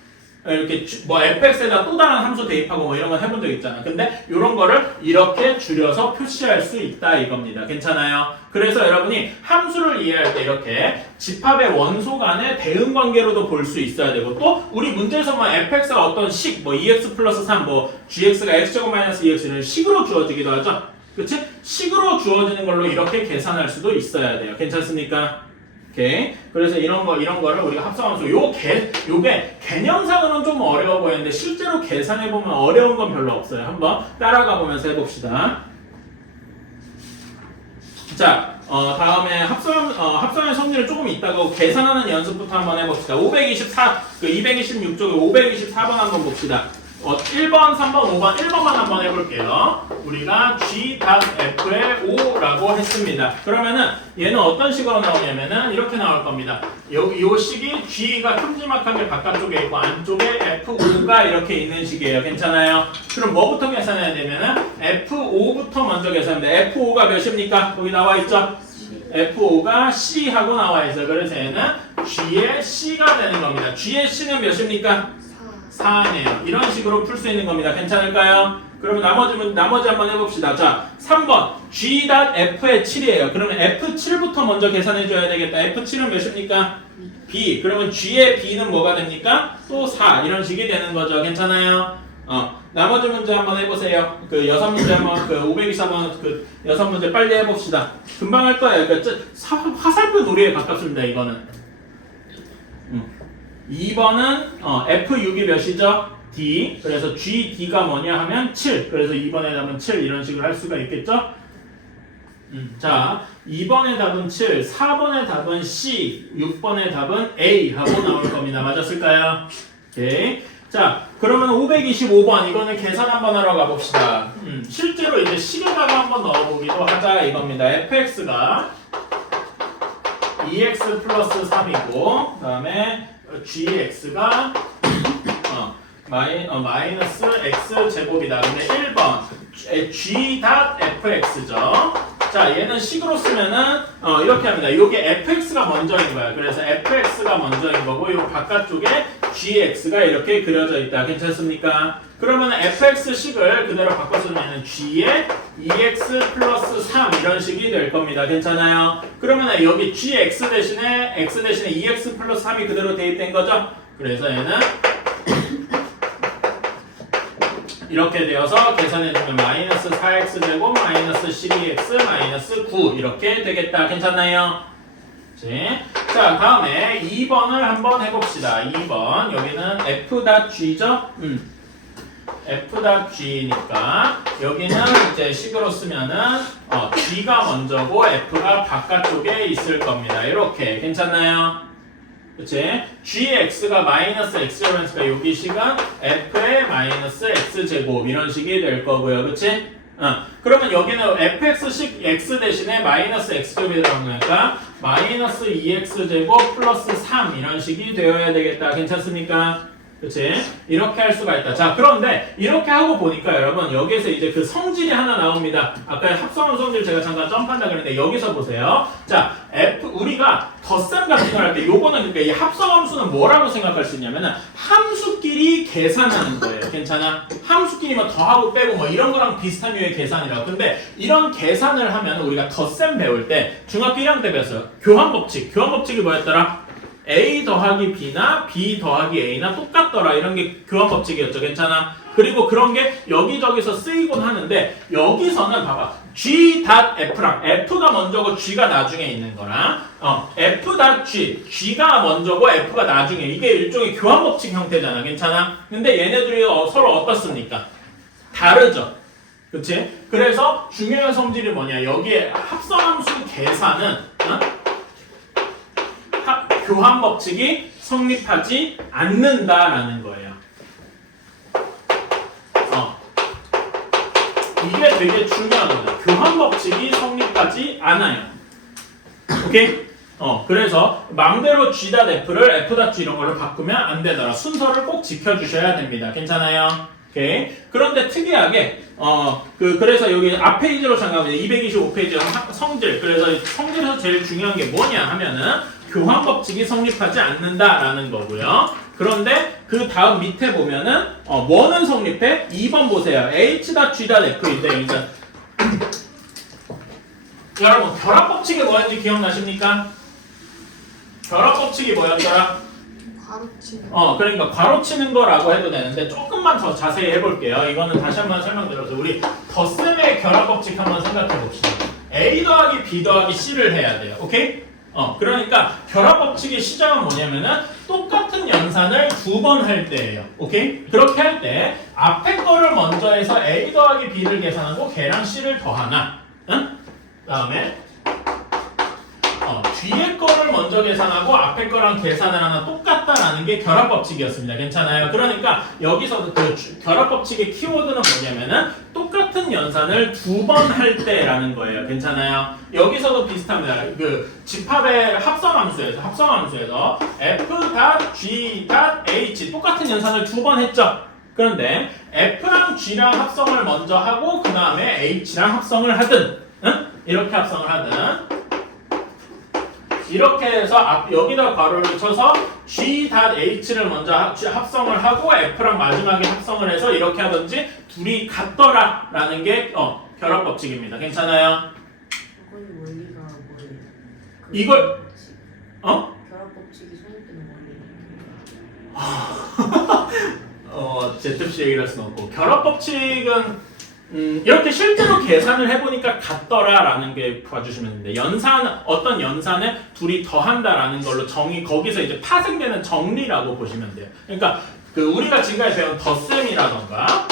이렇게 fx에다 또 다른 함수 대입하고 뭐 이런 건 해본 적 있잖아. 근데 이런 거를 이렇게 줄여서 표시할 수 있다 이겁니다. 괜찮아요? 그래서 여러분이 함수를 이해할 때 이렇게 집합의 원소 간의 대응 관계로도 볼 수 있어야 되고 또 우리 문제에서 뭐 fx가 어떤 식, 뭐 2x 플러스 3, 뭐 gx가 x제곱 마이너스 2x는 식으로 주어지기도 하죠. 그치? 식으로 주어지는 걸로 이렇게 계산할 수도 있어야 돼요. 괜찮습니까? 오케이. 그래서 이런 거를 우리가 합성함수 요게 개념상으로는 좀 어려워 보이는데 실제로 계산해 보면 어려운 건 별로 없어요. 한번 따라가 보면서 해봅시다. 자, 다음에 합성의 성질을 조금 있다가 계산하는 연습부터 한번 해봅시다. 226쪽에 524번 한번 봅시다. 1번, 3번, 5번, 1번만 한번 해볼게요. 우리가 G.F의 O라고 했습니다. 그러면은 얘는 어떤 식으로 나오냐면은 이렇게 나올 겁니다. 요 식이 G가 큼지막하게 바깥쪽에 있고 안쪽에 F5가 이렇게 있는 식이에요. 괜찮아요? 그럼 뭐부터 계산해야 되면은 F5부터 먼저 계산해야 돼. F5가 몇입니까? 거기 나와 있죠? F5가 C하고 나와 있어요. 그래서 얘는 G의 C가 되는 겁니다. G의 C는 몇입니까? 4네요. 이런 식으로 풀 수 있는 겁니다. 괜찮을까요? 그러면 나머지 한번 해봅시다. 자, 3번 G.F의 7이에요. 그러면 F7부터 먼저 계산해줘야 되겠다. F7은 몇입니까? B. 그러면 G의 B는 뭐가 됩니까? 또 4. 이런 식이 되는 거죠. 괜찮아요? 나머지 문제 한번 해보세요. 그 6문제 한번, 그 524번 그 6문제 빨리 해봅시다. 금방 할 거예요. 그러니까 화살표 놀이에 가깝습니다. 이거는. 2번은 F6이 몇이죠? D. 그래서 GD가 뭐냐 하면 7. 그래서 2번의 답은 7 이런 식으로 할 수가 있겠죠? 자, 2번의 답은 7, 4번의 답은 C, 6번의 답은 A 하고 나올 겁니다. 맞았을까요? 오케이. 자, 그러면 525번 이거는 계산 한번 하러 가봅시다. 실제로 이제 식에다가 한번 넣어보기도 하자 이겁니다. fx가 2x 플러스 3이고 그 다음에 gx가 마이너스 x 제곱이다. 근데 1번 g.fx죠. 자, 얘는 식으로 쓰면은 이렇게 합니다. 이게 fx가 먼저인 거야. 그래서 fx가 먼저인 거고 요 바깥쪽에 gx가 이렇게 그려져 있다. 괜찮습니까? 그러면 fx식을 그대로 바꿔 쓰면 g의 2x 플러스 3 이런 식이 될 겁니다. 괜찮아요? 그러면 여기 gx 대신에 x 대신에 2x 플러스 3이 그대로 대입된 거죠? 그래서 얘는 이렇게 되어서 계산해주면 마이너스 4x제곱 마이너스 12x 마이너스 9 이렇게 되겠다. 괜찮나요? 자, 다음에 2번을 한번 해봅시다. 2번 여기는 f.g죠? f.g니까 여기는 이제 식으로 쓰면은 g가 먼저고 f가 바깥쪽에 있을 겁니다. 이렇게 괜찮나요? 그치? gx가 마이너스 x라면서 여기 식은 f의 마이너스 x제곱 이런 식이 될 거고요. 그치? 그러면 여기는 fx식 x 대신에 마이너스 x제곱이 들어가니까 마이너스 2x제곱 플러스 3 이런 식이 되어야 되겠다. 괜찮습니까? 그치? 이렇게 할 수가 있다. 자, 그런데 이렇게 하고 보니까 여러분 여기에서 이제 그 성질이 하나 나옵니다. 아까 합성함 성질 제가 잠깐 점프한다 그랬는데 여기서 보세요. 자, 우리가 덧셈 같은 걸 할 때 요거는 그러니까 이 합성함수는 뭐라고 생각할 수 있냐면은 함수끼리 계산하는 거예요. 괜찮아? 함수끼리 뭐 더하고 빼고 뭐 이런 거랑 비슷한 류의 계산이라고. 근데 이런 계산을 하면 우리가 덧셈 배울 때 중학교 1학년 때 배웠어요. 교환법칙. 교환법칙이 뭐였더라? A 더하기 B나 B 더하기 A나 똑같더라. 이런 게 교환법칙이었죠. 괜찮아? 그리고 그런 게 여기저기서 쓰이곤 하는데 여기서는 봐봐. G.F랑 F가 먼저고 G가 나중에 있는 거랑 F.G, G가 먼저고 F가 나중에 이게 일종의 교환법칙 형태잖아. 괜찮아? 근데 얘네들이 서로 어떻습니까? 다르죠. 그치? 그래서 중요한 성질이 뭐냐? 여기에 합성함수 계산은 교환 법칙이 성립하지 않는다라는 거예요. 이게 되게 중요한 거예요. 교환 법칙이 성립하지 않아요. 오케이? 그래서 마음대로 G.F를 F.G 이런 걸로 바꾸면 안 되더라. 순서를 꼭 지켜주셔야 됩니다. 괜찮아요? 오케이. 그런데 특이하게 그래서 여기 앞 페이지로 잠깐만요. 225페이지 성질. 그래서 성질에서 제일 중요한 게 뭐냐 하면은 교환 법칙이 성립하지 않는다라는 거고요. 그런데 그 다음 밑에 보면은 뭐는 성립해? 2번 보세요. H.G.F인데 그러니까 여러분 결합 법칙이 뭐였는지 기억나십니까? 결합 법칙이 뭐였더라? 가로치는. 그러니까 괄호치는 거라고 해도 되는데 조금만 더 자세히 해볼게요. 이거는 다시 한번 설명드려서 우리 덧셈의 결합 법칙 한번 생각해 봅시다. A 더하기 B 더하기 C를 해야 돼요. 오케이? 그러니까 결합 법칙의 시작은 뭐냐면은 똑같은 연산을 2번 할 때예요. 오케이? 그렇게 할 때 앞에 거를 먼저 해서 A 더하기 B를 계산하고 걔랑 C를 더하나, 응? 다음에 뒤에 거를 먼저 계산하고 앞에 거랑 계산을 하나 똑같다라는 게 결합 법칙이었습니다. 괜찮아요? 그러니까 여기서 그 결합 법칙의 키워드는 뭐냐면은 똑같은 연산을 2번 할 때라는 거예요. 괜찮아요? 여기서도 비슷합니다. 그 집합의 합성함수에서 f.g.h 똑같은 연산을 2번 했죠. 그런데 f랑 g랑 합성을 먼저 하고 그 다음에 h랑 합성을 하든, 응? 이렇게 합성을 하든. 이렇게 해서 여기다 괄호를 쳐서 G.H를 먼저 합성을 하고 F랑 마지막에 합성을 해서 이렇게 하든지 둘이 같더라 라는 게 결합 법칙입니다. 괜찮아요? 그건 원리가 뭐예요? 이걸 결합 법칙이 성립되는 원리. ZC 얘기를 할 수는 없고 결합 법칙은 이렇게 실제로 계산을 해보니까 같더라라는 게 봐주시면 됩니다. 어떤 연산에 둘이 더한다라는 걸로 거기서 이제 파생되는 정리라고 보시면 돼요. 그러니까 우리가 지금까지 배운 덧셈이라던가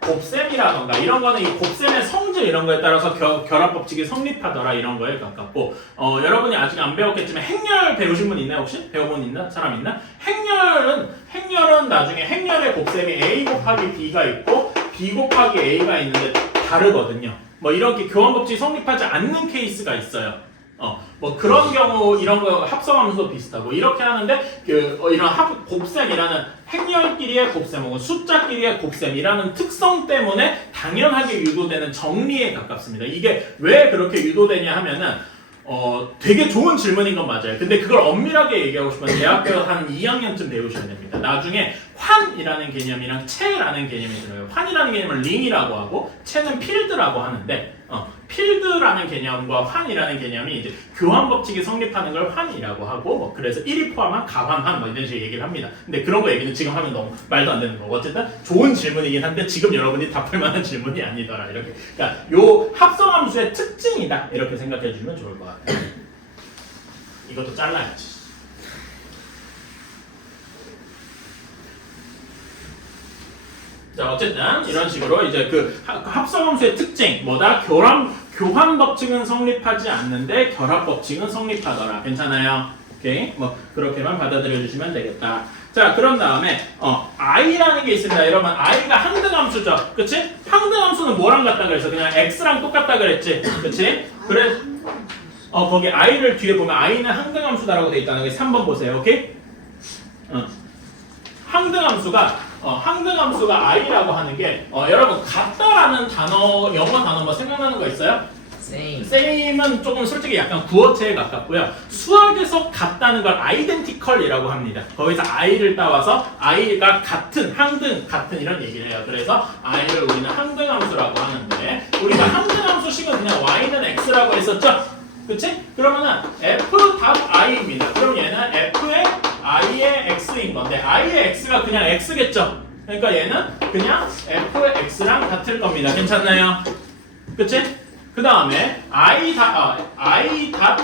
곱셈이라던가 이런 거는 이 곱셈의 성질 이런 거에 따라서 결합 법칙이 성립하더라 이런 거에 가깝고 여러분이 아직 안 배웠겠지만 행렬 배우신 분 있나요 혹시? 배워본 사람 있나? 행렬은 나중에 행렬의 곱셈이 A 곱하기 B가 있고 B 곱하기 A가 있는데 다르거든요. 뭐 이렇게 교환 법칙이 성립하지 않는 케이스가 있어요. 뭐 그런 경우 이런 거 합성함수도 비슷하고 이렇게 하는데 이런 곱셈이라는 행렬끼리의 곱셈 혹은 숫자끼리의 곱셈이라는 특성 때문에 당연하게 유도되는 정리에 가깝습니다. 이게 왜 그렇게 유도되냐 하면은 되게 좋은 질문인 건 맞아요. 근데 그걸 엄밀하게 얘기하고 싶으면 대학교 한 2학년쯤 배우셔야 됩니다. 나중에 환이라는 개념이랑 채라는 개념이 들어요. 환이라는 개념은 링이라고 하고 채는 필드라고 하는데 필드라는 개념과 환이라는 개념이 이제 교환 법칙이 성립하는 걸 환이라고 하고 뭐 그래서 1이 포함한 가환환 뭐 이런 식으로 얘기를 합니다. 근데 그런 거 얘기는 지금 하면 너무 말도 안 되는 거고 어쨌든 좋은 질문이긴 한데 지금 여러분이 답할 만한 질문이 아니더라 이렇게. 그러니까 요 합성함수의 특징이다 이렇게 생각해 주면 좋을 것 같아요. 이것도 잘라야지. 자 어쨌든 이런 식으로 이제 그 합성함수의 특징 뭐다? 교환 법칙은 성립하지 않는데 결합 법칙은 성립하더라. 괜찮아요? 오케이 뭐 그렇게만 받아들여 주시면 되겠다. 자 그런 다음에 i라는 게 있습니다. 여러분 i가 항등함수죠. 그치? 항등함수는 뭐랑 같다 그랬어? 그냥 x랑 똑같다 그랬지. 그치? 그래 거기 i를 뒤에 보면 i는 항등함수다라고 돼 있다는 게 3번 보세요. 오케이? 항등함수가 i라고 하는 게 여러분 같다라는 단어 영어 단어 뭐 생각나는 거 있어요? same은 조금 솔직히 약간 구어체에 가깝고요. 수학에서 같다는 걸 identical이라고 합니다. 거기서 i를 따와서 i가 같은 항등 같은 이런 얘기를 해요. 그래서 i를 우리는 항등함수라고 하는데 우리가 항등함수식은 그냥 y는 x라고 했었죠? 그치? 그러면은 f 답 i입니다. 그럼 얘는 f의 i의 x인 건데 i의 x가 그냥 x겠죠? 그러니까 얘는 그냥 f의 x랑 같을 겁니다. 괜찮나요? 그치? 그 다음에 i 닷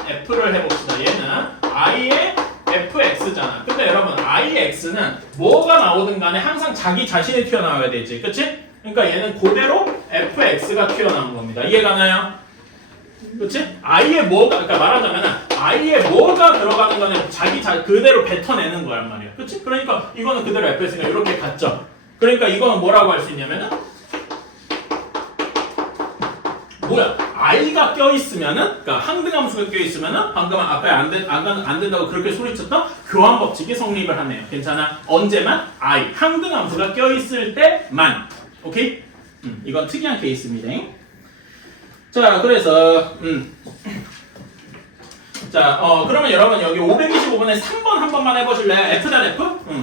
f를 해봅시다. 얘는 i의 fx잖아. 근데 여러분 i의 x는 뭐가 나오든 간에 항상 자기 자신이 튀어나와야 되지. 그치? 그러니까 얘는 그대로 fx가 튀어나온 겁니다. 이해가나요? 그치? i에 뭐가, 그러니까 말하자면 i에 뭐가 들어가는 거는 그대로 뱉어내는 거란 말이야. 그치? 그러니까 이거는 그대로 fx가 이렇게 갔죠. 그러니까 이거는 뭐라고 할 수 있냐면은 뭐야? i가 껴있으면은, 그러니까 항등함수가 껴있으면은 방금 아까 안 된다고 그렇게 소리쳤던 교환 법칙이 성립을 하네요. 괜찮아? 언제만? i 항등함수가 껴있을 때만. 오케이? 이건 특이한 케이스입니다. 자, 그래서 자, 그러면 여러분 여기 525번에 3번 한 번만 해보실래요? f 닷 f?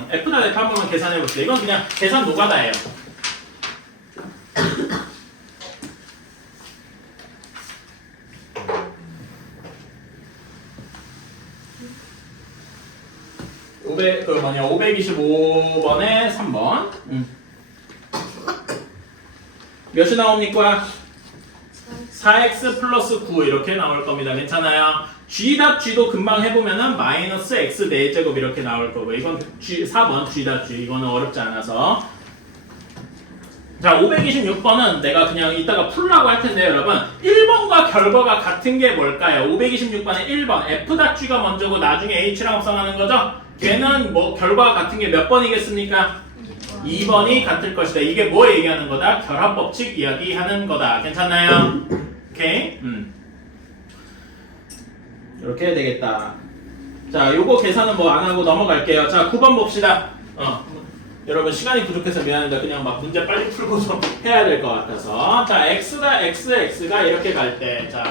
f 닷 f 한 번만 계산해 볼게요. 이건 그냥 계산 노가다예요. 그 525번에 3번. 몇이 나옵니까? 4x 플러스 9 이렇게 나올 겁니다. 괜찮아요? g 닷 g도 금방 해보면은 마이너스 x 4제곱 이렇게 나올 거고 이건 4번 g 닷 g 이거는 어렵지 않아서 자 526번은 내가 그냥 이따가 풀라고 할 텐데요 여러분 1번과 결과가 같은 게 뭘까요? 526번에 1번 f 닷 g가 먼저고 나중에 h랑 합성하는 거죠? 걔는 뭐 결과가 같은 게 몇 번이겠습니까? 2번이 같을 것이다. 이게 뭐 얘기하는 거다? 결합법칙 이야기하는 거다. 괜찮나요? 오케이? 이렇게 해야 되겠다. 자, 요거 계산은 뭐 안 하고 넘어갈게요. 자, 9번 봅시다. 여러분 시간이 부족해서 미안합니다. 그냥 막 문제 빨리 풀고 좀 해야 될 것 같아서. 자, x다 x가 이렇게 갈 때. 자,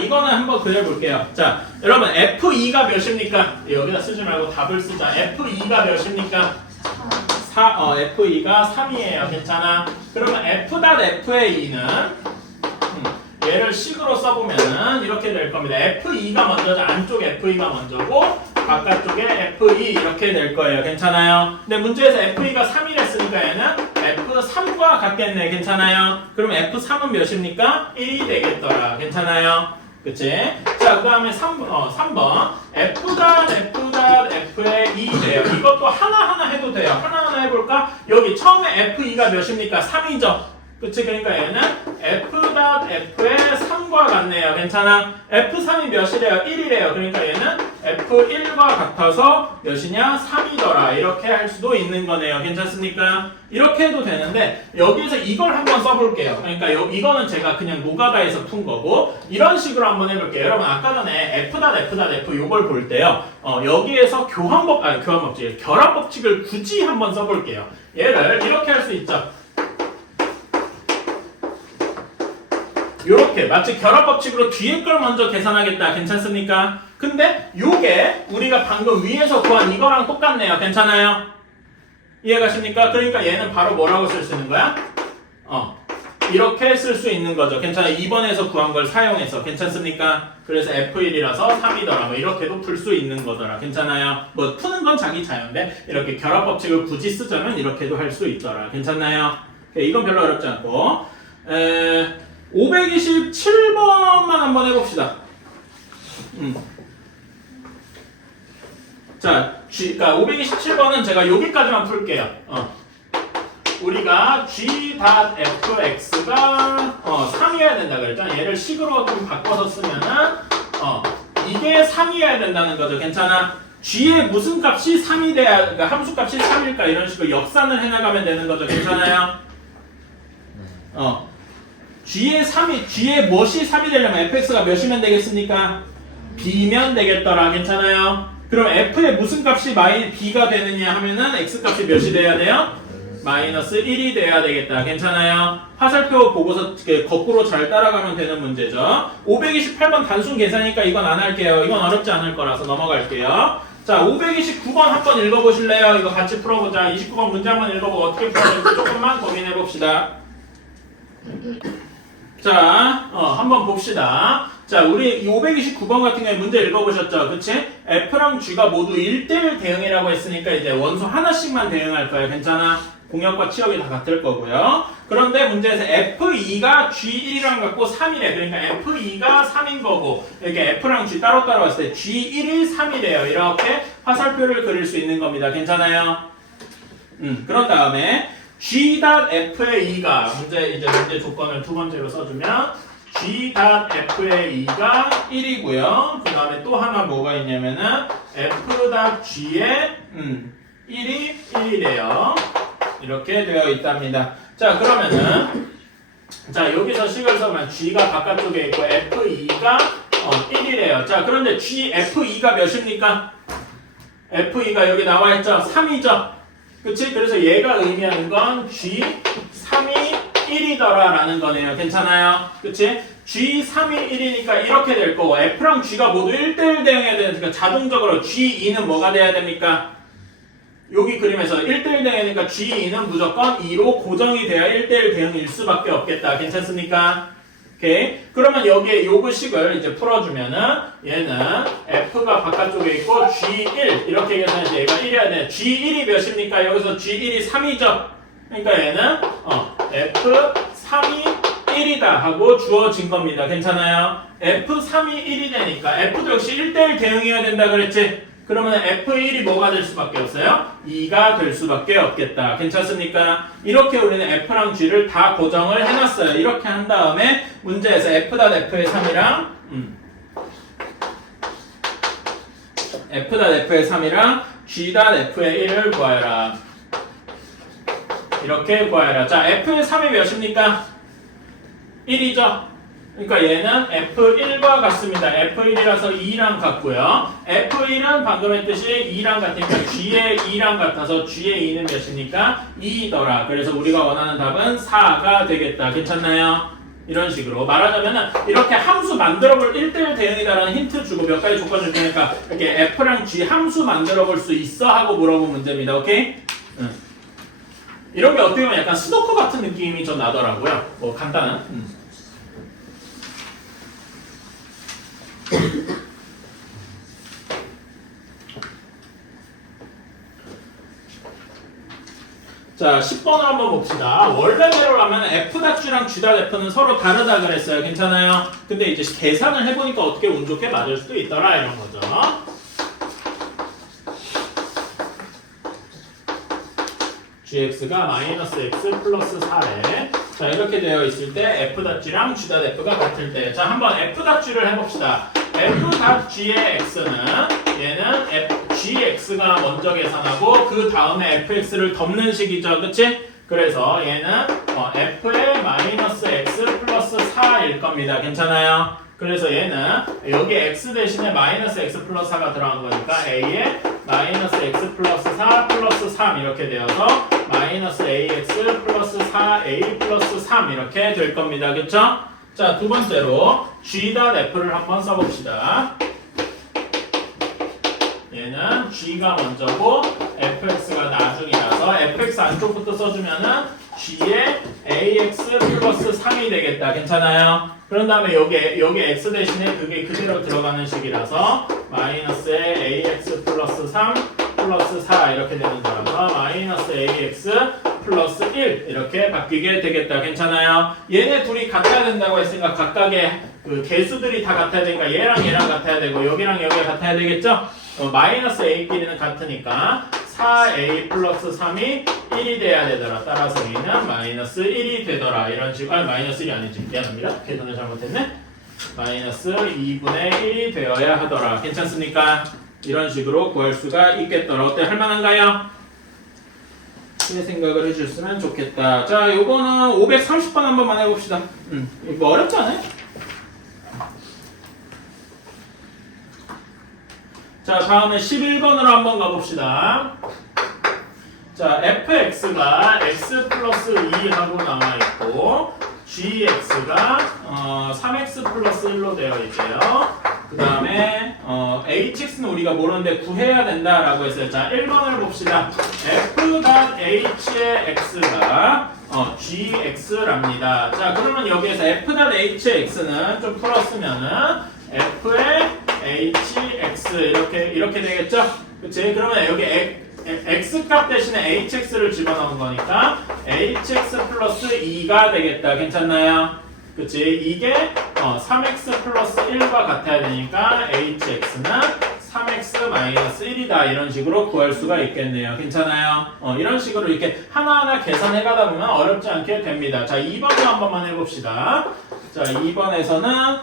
이거는 한번 그려볼게요. 자, 여러분 f2가 몇입니까? 여기다 쓰지 말고 답을 쓰자. f2가 몇입니까? f2가 3이에요. 괜찮아? 그러면 f 닷 f의 2는 얘를 식으로 써보면은 이렇게 될 겁니다. f2가 먼저죠. 안쪽 f2가 먼저고 바깥쪽에 f2 이렇게 될 거예요. 괜찮아요? 근데 문제에서 f2가 3이랬으니까 얘는 f3과 같겠네. 괜찮아요? 그럼 f3은 몇입니까? 1이 되겠더라. 괜찮아요? 그치? 자, 그 다음에 3번 f 닷 f의 2돼요. 이것도 하나하나 해도 돼요. 하나하나 해볼까? 여기 처음에 f2가 몇입니까? 3이죠? 그치? 그러니까 얘는 f 닷 f의 3과 같네요. 괜찮아? f3이 몇이래요? 1이래요. 그러니까 얘는 f1과 같아서 몇이냐? 3이더라. 이렇게 할 수도 있는 거네요. 괜찮습니까? 이렇게 해도 되는데 여기에서 이걸 한번 써볼게요. 그러니까 이거는 제가 그냥 노가다에서 푼 거고 이런 식으로 한번 해볼게요. 여러분 아까 전에 f 닷 f 요걸 볼 때요. 여기에서 결합법칙을 굳이 한번 써볼게요. 얘를 이렇게 할 수 있죠. 요렇게 마치 결합법칙으로 뒤에 걸 먼저 계산하겠다. 괜찮습니까? 근데 요게 우리가 방금 위에서 구한 이거랑 똑같네요. 괜찮아요? 이해가십니까? 그러니까 얘는 바로 뭐라고 쓸 수 있는 거야? 이렇게 쓸 수 있는 거죠. 괜찮아요? 2번에서 구한 걸 사용해서 괜찮습니까? 그래서 F1이라서 3이더라. 뭐 이렇게도 풀 수 있는 거더라. 괜찮아요? 뭐 푸는 건 자기 자유인데 이렇게 결합 법칙을 굳이 쓰자면 이렇게도 할 수 있더라. 괜찮나요? 이건 별로 어렵지 않고 527번만 한번 해봅시다. 자, 그러니까 527번은 제가 여기까지만 풀게요. 우리가 g.fx가 3이어야 된다 그랬죠? 얘를 식으로 좀 바꿔서 쓰면은 이게 3이어야 된다는 거죠. 괜찮아? g의 무슨 값이 3이 돼야, 그러니까 함수 값이 3일까 이런 식으로 역산을 해나가면 되는 거죠. 괜찮아요? g의 무엇이 3이 되려면 fx가 몇이면 되겠습니까? b면 되겠더라. 괜찮아요? 그럼 f의 무슨 값이 b가 되느냐 하면은 x 값이 몇이 돼야 돼요? 마이너스 1이 돼야 되겠다. 괜찮아요? 화살표 보고서 거꾸로 잘 따라가면 되는 문제죠. 528번 단순 계산이니까 이건 안 할게요. 이건 어렵지 않을 거라서 넘어갈게요. 자, 529번 한번 읽어보실래요? 이거 같이 풀어보자. 29번 문제 한번 읽어보고 어떻게 풀어볼지 조금만 고민해봅시다. 자, 한번 봅시다. 자, 우리 이 529번 같은 경우에 문제 읽어보셨죠? 그치? F랑 G가 모두 1대1 대응이라고 했으니까 이제 원소 하나씩만 대응할 거예요. 괜찮아? 공역과 치역이 다 같을 거고요. 그런데 문제에서 F2가 G1이랑 같고 3이래. 그러니까 F2가 3인 거고 이렇게 F랑 G 따로따로 봤을 때 G1이 3이래요. 이렇게 화살표를 그릴 수 있는 겁니다. 괜찮아요? 그런 다음에 G.F의 2가 문제 조건을 두 번째로 써주면 G.F의 2가 1이고요. 그 다음에 또 하나 뭐가 있냐면은 F.G의 1이 1이래요. 이렇게 되어 있답니다. 자, 그러면은 자, 여기서 식을 써면 G가 바깥쪽에 있고 F2가 1이래요. 자, 그런데 F2가 몇입니까? F2가 여기 나와 있죠? 3이죠? 그치? 그래서 얘가 의미하는 건 G3이 1이더라 라는 거네요. 괜찮아요? 그치? G3이 1이니까 이렇게 될 거고 F랑 G가 모두 1대1 대응해야 되니까 자동적으로 G2는 뭐가 돼야 됩니까? 여기 그림에서 1대1 대응이니까 G2는 무조건 2로 고정이 돼야 1대1 대응일 수밖에 없겠다. 괜찮습니까? 오케이. 그러면 여기에 요거식을 이제 풀어주면은 얘는 F가 바깥쪽에 있고 G1 이렇게 계산해서 얘가 1이어야 돼. G1이 몇입니까? 여기서 G1이 3이죠? 그러니까 얘는 F3이 1이다 하고 주어진 겁니다. 괜찮아요? F3이 1이 되니까 F도 역시 1대1 대응해야 된다 그랬지? 그러면 F1이 뭐가 될 수밖에 없어요? 2가 될 수밖에 없겠다. 괜찮습니까? 이렇게 우리는 F랑 G를 다 고정을 해놨어요. 이렇게 한 다음에 문제에서 F.F의 3이랑 F.F의 3이랑 G.F의 1을 구하여라. 이렇게 구하여라. 자, F의 3이 몇입니까? 1이죠? 그러니까 얘는 F1과 같습니다. F1이라서 2랑 같고요. F1은 방금 했듯이 2랑 같으니까 G의 2랑 같아서 G의 2는 몇입니까? 2더라. 그래서 우리가 원하는 답은 4가 되겠다. 괜찮나요? 이런 식으로 말하자면은 이렇게 함수 만들어볼 1대1 대응이다라는 힌트 주고 몇 가지 조건 줄 테니까 이렇게 F랑 G 함수 만들어볼 수 있어? 하고 물어본 문제입니다. 오케이? 이런 게 어떻게 보면 약간 스노커 같은 느낌이 좀 나더라고요. 뭐 간단한. 자, 10번을 한번 봅시다. 원래대로라면 F.G랑 G.F는 서로 다르다 그랬어요. 괜찮아요? 근데 이제 계산을 해보니까 어떻게 운 좋게 맞을 수도 있더라 이런 거죠. gx가 마이너스 x 플러스 4래. 자, 이렇게 되어 있을 때 F.G랑 G.F가 같을 때. 자, 한번 F.G를 해봅시다. F.G의 x는 얘는 gx가 먼저 계산하고 그 다음에 fx를 덮는 식이죠. 그치? 그래서 얘는 f의 마이너스 x 플러스 4일 겁니다. 괜찮아요? 그래서 얘는 여기 x 대신에 마이너스 x 플러스 4가 들어간 거니까 a에 마이너스 x 플러스 4 플러스 3 이렇게 되어서 마이너스 ax 플러스 4a 플러스 3 이렇게 될 겁니다. 그쵸? 자, 두 번째로 G.F를 한번 써봅시다. 얘는 G가 먼저고 fx가 나중이라서 fx 안쪽부터 써주면은 g의 ax 플러스 3이 되겠다. 괜찮아요? 그런 다음에 여기 x 대신에 그게 그대로 들어가는 식이라서 마이너스의 ax 플러스 3 플러스 4 이렇게 되는 거라서 마이너스 ax 플러스 1 이렇게 바뀌게 되겠다. 괜찮아요? 얘네 둘이 같아야 된다고 했으니까 각각의 그 개수들이 다 같아야 되니까 얘랑 얘랑 같아야 되고 여기랑 여기가 같아야 되겠죠? 마이너스 a끼리는 같으니까 4a 플러스 3이 1이 돼야 되더라. 따라서 y는 마이너스 1이 되더라. 이런 식으로 마이너스 1이 아니지. 미안합니다. 계산을 잘못했네. 마이너스 2분의 1이 되어야 하더라. 괜찮습니까? 이런 식으로 구할 수가 있겠더라. 어때? 할만한가요? 의 생각을 해주셨으면 좋겠다. 자, 요거는 530번 한 번만 해봅시다. 이거 어렵지 않아요? 자, 다음에 11번으로 한번 가봅시다. 자, fx가 x 플러스 2하고 나와있고 gx가 3x 플러스 1로 되어 있고요. 그 다음에 hx는 우리가 모르는데 구해야 된다라고 했어요. 자, 1번을 봅시다. f.h의 x가 gx랍니다. 자, 그러면 여기에서 f.h의 x는 좀 풀었으면은 f의 hx 이렇게 되겠죠? 그치? 그러면 여기 x 값 대신에 hx를 집어넣은 거니까 hx 플러스 2가 되겠다. 괜찮나요? 그치? 이게 3x 플러스 1과 같아야 되니까 hx는 3x 마이너스 1이다. 이런 식으로 구할 수가 있겠네요. 괜찮아요? 이런 식으로 이렇게 하나하나 계산해 가다 보면 어렵지 않게 됩니다. 자, 2번도 한 번만 해봅시다. 자, 2번에서는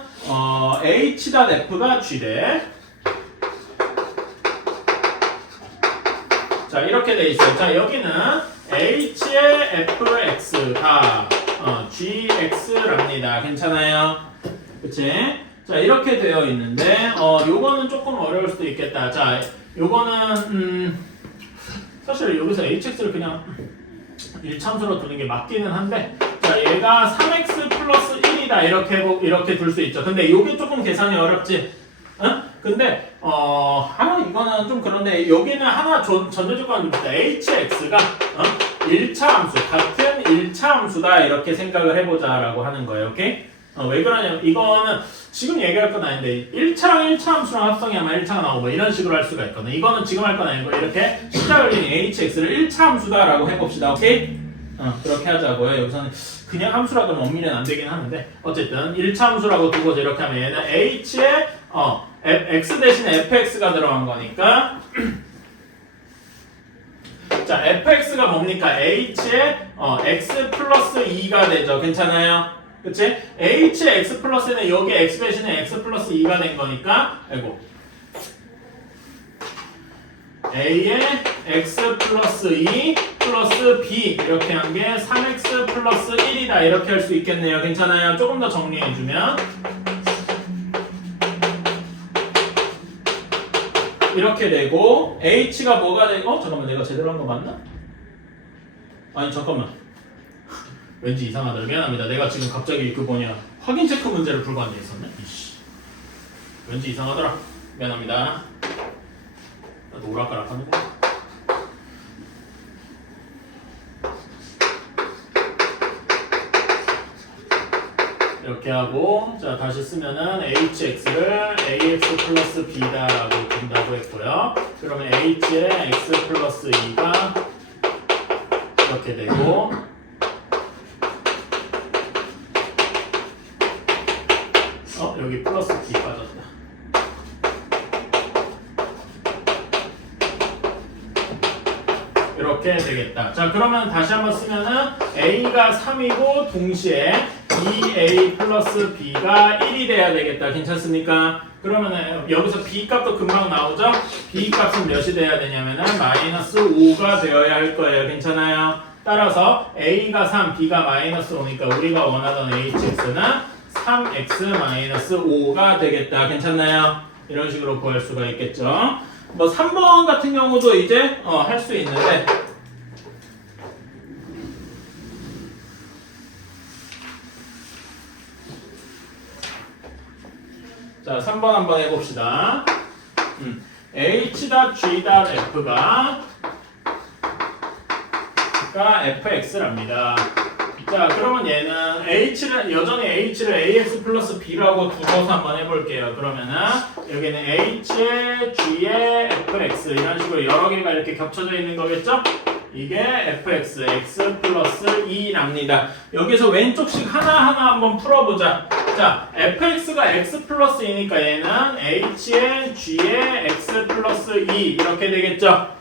h.f가 g래. 자, 이렇게 돼 있어요. 자, 여기는 h의 fx가 gx랍니다. 괜찮아요? 그치? 자, 이렇게 되어 있는데 요거는 조금 어려울 수도 있겠다. 자, 요거는 사실 여기서 hx를 그냥 1참수로 두는 게 맞기는 한데, 자, 얘가 3x 플러스 1이다 이렇게 둘 수 있죠. 근데 요게 조금 계산이 어렵지? 응? 근데 이거는 좀 그런데 여기는 하나 전제조건을 줍시다. hx가 1차 함수, 같은 1차 함수다 이렇게 생각을 해보자라고 하는 거예요. 오케이? 왜 그러냐면 이거는 지금 얘기할 건 아닌데 1차랑 1차 함수랑 합성하면 1차가 나오고 뭐 이런 식으로 할 수가 있거든. 이거는 지금 할 건 아니고 이렇게 숫자 열린 hx를 1차 함수다라고 해봅시다. 오케이? 그렇게 하자고요. 여기서는 그냥 함수라도 엄밀히는 안 되긴 하는데 어쨌든 1차 함수라고 두고 이렇게 하면 얘는 h의 x 대신에 fx가 들어간 거니까 자, fx가 뭡니까? h의 x 플러스 2가 되죠. 괜찮아요? 그치? h의 x 플러스는 여기 x 대신에 x 플러스 2가 된 거니까 a의 x 플러스 2 플러스 b 이렇게 한 게 3x 플러스 1이다 이렇게 할 수 있겠네요. 괜찮아요? 조금 더 정리해주면 이렇게 되고 h가 뭐가 되고 잠깐만 내가 제대로 한 거 맞나? 아니 잠깐만 왠지 이상하다. 미안합니다. 내가 지금 갑자기 그 뭐냐 확인 체크 문제를 풀고 앉아 있었네. 이씨. 왠지 이상하더라. 미안합니다. 나도 오락가락 하는 거. 이렇게 하고 자 다시 쓰면은 hx를 ax 플러스 b다라고 둔다고 했고요. 그러면 h의 x 플러스 2가 이렇게 되고 여기 플러스 b 빠졌다. 이렇게 되겠다. 자 그러면 다시 한번 쓰면은 a가 3이고 동시에 2a 플러스 b가 1이 돼야 되겠다. 괜찮습니까? 그러면은 여기서 b 값도 금방 나오죠? b 값은 몇이 돼야 되냐면은 마이너스 5가 되어야 할 거예요. 괜찮아요? 따라서 a가 3, b가 마이너스 5니까 우리가 원하던 hx는 3x 마이너스 5가 되겠다. 괜찮나요? 이런 식으로 구할 수가 있겠죠. 뭐 3번 같은 경우도 이제 할 수 있는데 자 3번 한번 해봅시다. h.g.f가 가 fx랍니다. 자, 그러면 얘는 h를 여전히 h를 ax 플러스 b라고 두고서 한번 해볼게요. 그러면은 여기는 h에 g에 fx 이런 식으로 여러 개가 이렇게 겹쳐져 있는 거겠죠? 이게 fx x 플러스 2랍니다. 여기서 왼쪽씩 하나하나 한번 풀어보자. 자, fx가 x 플러스 2니까 얘는 h에 g에 x 플러스 2 이렇게 되겠죠?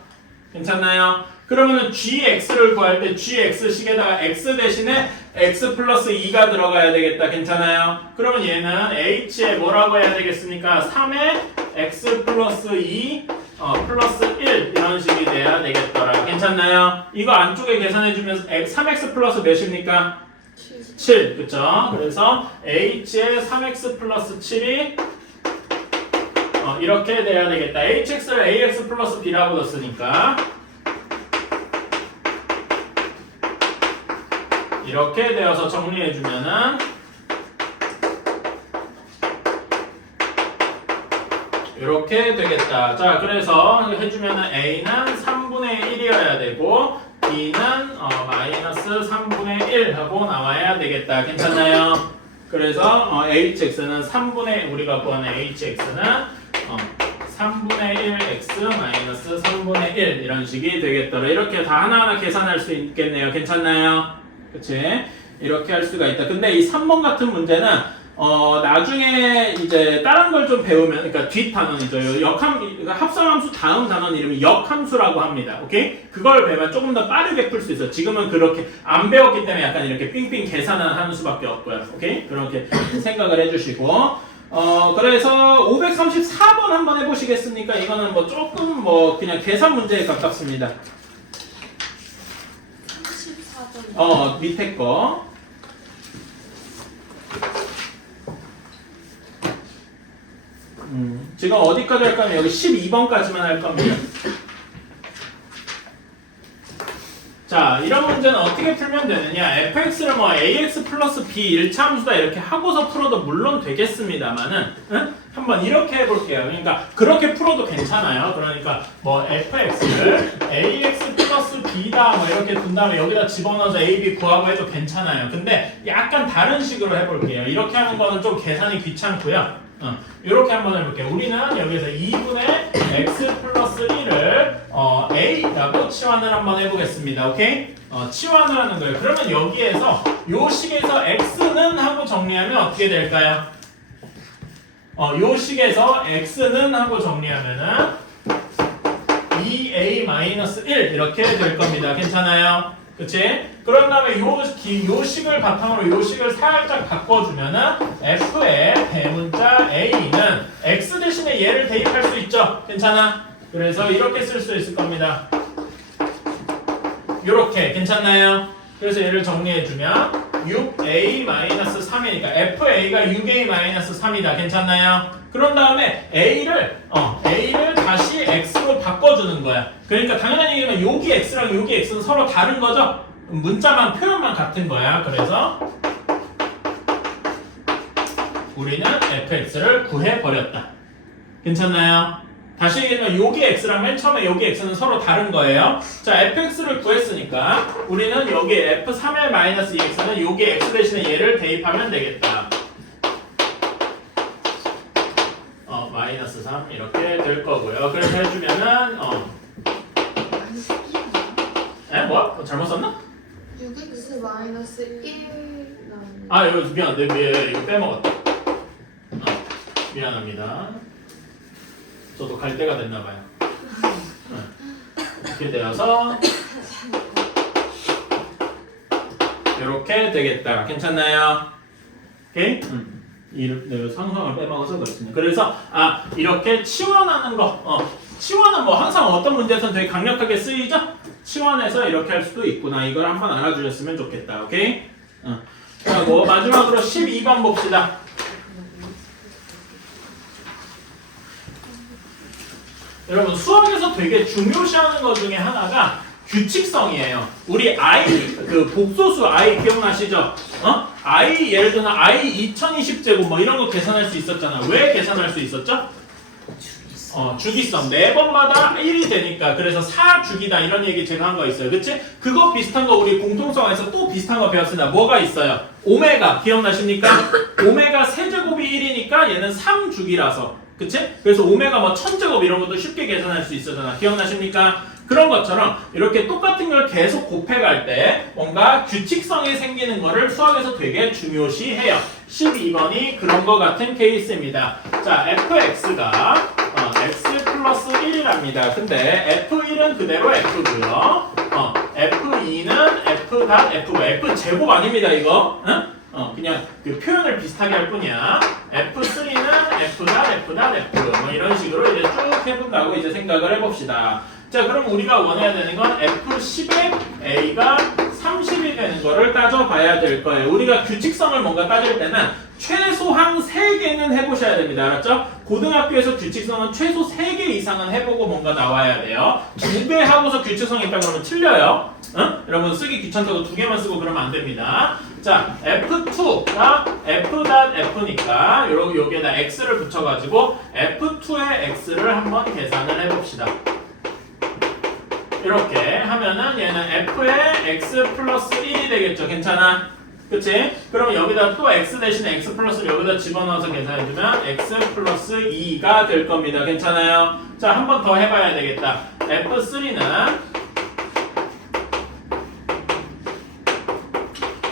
괜찮나요? 그러면은 gx를 구할 때 gx식에다가 x 대신에 x 플러스 2가 들어가야 되겠다. 괜찮아요? 그러면 얘는 h에 뭐라고 해야 되겠습니까? 3에 x 플러스 2 플러스 1 이런 식이 돼야 되겠더라. 괜찮나요? 이거 안쪽에 계산해주면 3x 플러스 몇입니까? 7. 그쵸? 그래서 h에 3x 플러스 7이 이렇게 돼야 되겠다. hx를 ax 플러스 b라고 넣었으니까 이렇게 되어서 정리해주면은 이렇게 되겠다. 자, 그래서 해주면은 a는 3분의 1이어야 되고 b는 마이너스 3분의 1 하고 나와야 되겠다. 괜찮나요? 그래서 hx는 3분의 우리가 구하는 hx는 3분의 1x 마이너스 3분의 1 이런 식이 되겠더라. 이렇게 다 하나하나 계산할 수 있겠네요. 괜찮나요? 그치? 이렇게 할 수가 있다. 근데 이 3번 같은 문제는 나중에 이제 다른 걸 좀 배우면, 그러니까 뒷 단원이죠. 합성함수 다음 단원 이름이 역함수라고 합니다. 오케이? 그걸 배우면 조금 더 빠르게 풀 수 있어. 지금은 그렇게 안 배웠기 때문에 약간 이렇게 삥삥 계산을 하는 수밖에 없고요. 오케이? 그렇게 생각을 해주시고. 그래서 534번 한번 해보시겠습니까? 이거는 뭐 조금 그냥 계산 문제에 가깝습니다. 34번. 밑에 거. 지금 어디까지 할 거면 여기 12번까지만 할 겁니다. 자, 이런 문제는 어떻게 풀면 되느냐? fx를 ax 플러스 b 1차 함수다 이렇게 하고서 풀어도 물론 되겠습니다만은 한번 이렇게 해볼게요. 그러니까 그렇게 풀어도 괜찮아요. 그러니까 fx를 ax 플러스 b다 이렇게 둔 다음에 여기다 집어넣어서 a, b 구하고 해도 괜찮아요. 근데 약간 다른 식으로 해볼게요. 이렇게 하는 거는 좀 계산이 귀찮고요. 이렇게 한번 해볼게요. 우리는 여기서 2분의 x 플러스 1을 a라고 치환을 한번 해보겠습니다. 오케이? 치환을 하는 거예요. 그러면 여기에서 요 식에서 x는 하고 정리하면 어떻게 될까요? 요 식에서 x는 하고 정리하면은 2a-1 이렇게 될 겁니다. 괜찮아요? 그치? 그런 다음에 요 식을 바탕으로 요 식을 살짝 바꿔주면은 f의 대문자 a는 x 대신에 얘를 대입할 수 있죠? 괜찮아? 그래서 이렇게 쓸 수 있을 겁니다. 요렇게 괜찮나요? 그래서 얘를 정리해주면 6a-3이니까 fa가 6a-3이다. 괜찮나요? 그런 다음에 a를 다시 x로 바꿔주는 거야. 그러니까 당연한 얘기지만 여기 x랑 여기 x는 서로 다른 거죠? 문자만 표현만 같은 거야. 그래서 우리는 fx를 구해버렸다. 괜찮나요? 다시 얘기하면 여기 x랑 맨 처음에 여기 x는 서로 다른 거예요. 자, fx를 구했으니까 우리는 여기 f3의 마이너스 2x는 여기 x 대신에 얘를 대입하면 되겠다. 마이너스 3 이렇게 될 거고요. 그래서 해주면은 뭐? 잘못 썼나? 6x 마이너스 1 아, 이거 미안, 이거 빼먹었다. 미안합니다. 저도 갈 때가 됐나 봐요. 이렇게 되어서 이렇게 되겠다. 괜찮나요? 오케이? 내가 상상을 빼먹어서 그렇습니다. 그래서 이렇게 치환하는 거, 치환은 항상 어떤 문제에서는 되게 강력하게 쓰이죠? 치환해서 이렇게 할 수도 있구나. 이걸 한번 알아주셨으면 좋겠다. 오케이? 그리고 마지막으로 12번 봅시다. 여러분 수학에서 되게 중요시하는 것 중에 하나가 규칙성이에요. 우리 i 복소수 i 기억나시죠? i 예를 들면 i 2020제곱 이런 거 계산할 수 있었잖아. 왜 계산할 수 있었죠? 주기성 4번마다 1이 되니까 그래서 4주기다 이런 얘기 제가 한 거 있어요. 그치? 그거 비슷한 거 우리 공통성에서 또 비슷한 거 배웠으나 뭐가 있어요? 오메가 기억나십니까? 오메가 세제곱이 1이니까 얘는 3주기라서 그치? 그래서 오메가 뭐 1000제곱 이런 것도 쉽게 계산할 수 있었잖아. 기억나십니까? 그런 것처럼 이렇게 똑같은 걸 계속 곱해갈 때 뭔가 규칙성이 생기는 거를 수학에서 되게 중요시해요. 12번이 그런 거 같은 케이스입니다. 자, fx가 x 플러스 1이랍니다. 근데 f1은 그대로 f고요. f2는 f 닷 f고 f 제곱 아닙니다 이거. 응? 그냥 그 표현을 비슷하게 할 뿐이야. F3는 F 닷 F 닷 F 뭐 이런 식으로 이제 쭉 해본다고 이제 생각을 해봅시다. 자, 그럼 우리가 원해야 되는 건 F10의 A가 30이 되는 거를 따져봐야 될 거예요. 우리가 규칙성을 뭔가 따질 때는 최소한 3개는 해보셔야 됩니다. 알았죠? 고등학교에서 규칙성은 최소 3개 이상은 해보고 뭔가 나와야 돼요. 2배 하고서 규칙성이 있다 그러면 틀려요. 응? 여러분 쓰기 귀찮다고 2개만 쓰고 그러면 안 됩니다. 자, F2가 F 닷 F니까 여기에다 X를 붙여가지고 F2의 X를 한번 계산을 해봅시다. 이렇게 하면은 얘는 F의 X 플러스 1이 되겠죠. 괜찮아? 그치? 그럼 여기다 또 X 대신에 X 플러스를 여기다 집어넣어서 계산해주면 X 플러스 2가 될 겁니다. 괜찮아요? 자, 한 번 더 해봐야 되겠다. F3는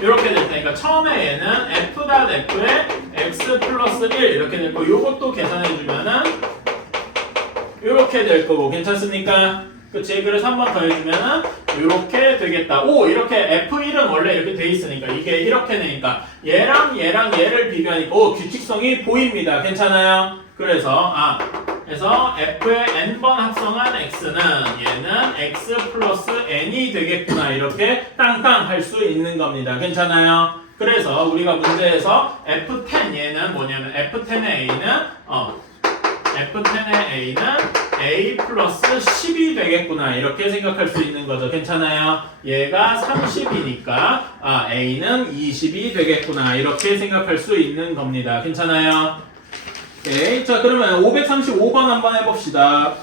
이렇게 될 테니까 처음에 얘는 F 닷 F의 X 플러스 1 이렇게 될 거고 요것도 계산해주면은 이렇게 될 거고 괜찮습니까? 그치? 그래서 한 번 더 해주면은 이렇게 되겠다. 오! 이렇게 F1은 원래 이렇게 돼 있으니까 이게 이렇게 되니까 얘랑 얘를 비교하니까 오! 규칙성이 보입니다. 괜찮아요? 그래서 F의 n번 합성한 X는 얘는 X 플러스 n이 되겠구나 이렇게 땅땅 할 수 있는 겁니다. 괜찮아요? 그래서 우리가 문제에서 F10 얘는 뭐냐면 F10의 A는 A 플러스 10이 되겠구나 이렇게 생각할 수 있는 거죠. 괜찮아요? 얘가 30이니까 A는 20이 되겠구나 이렇게 생각할 수 있는 겁니다. 괜찮아요? 오케이. 자, 그러면 535번 한번 해봅시다.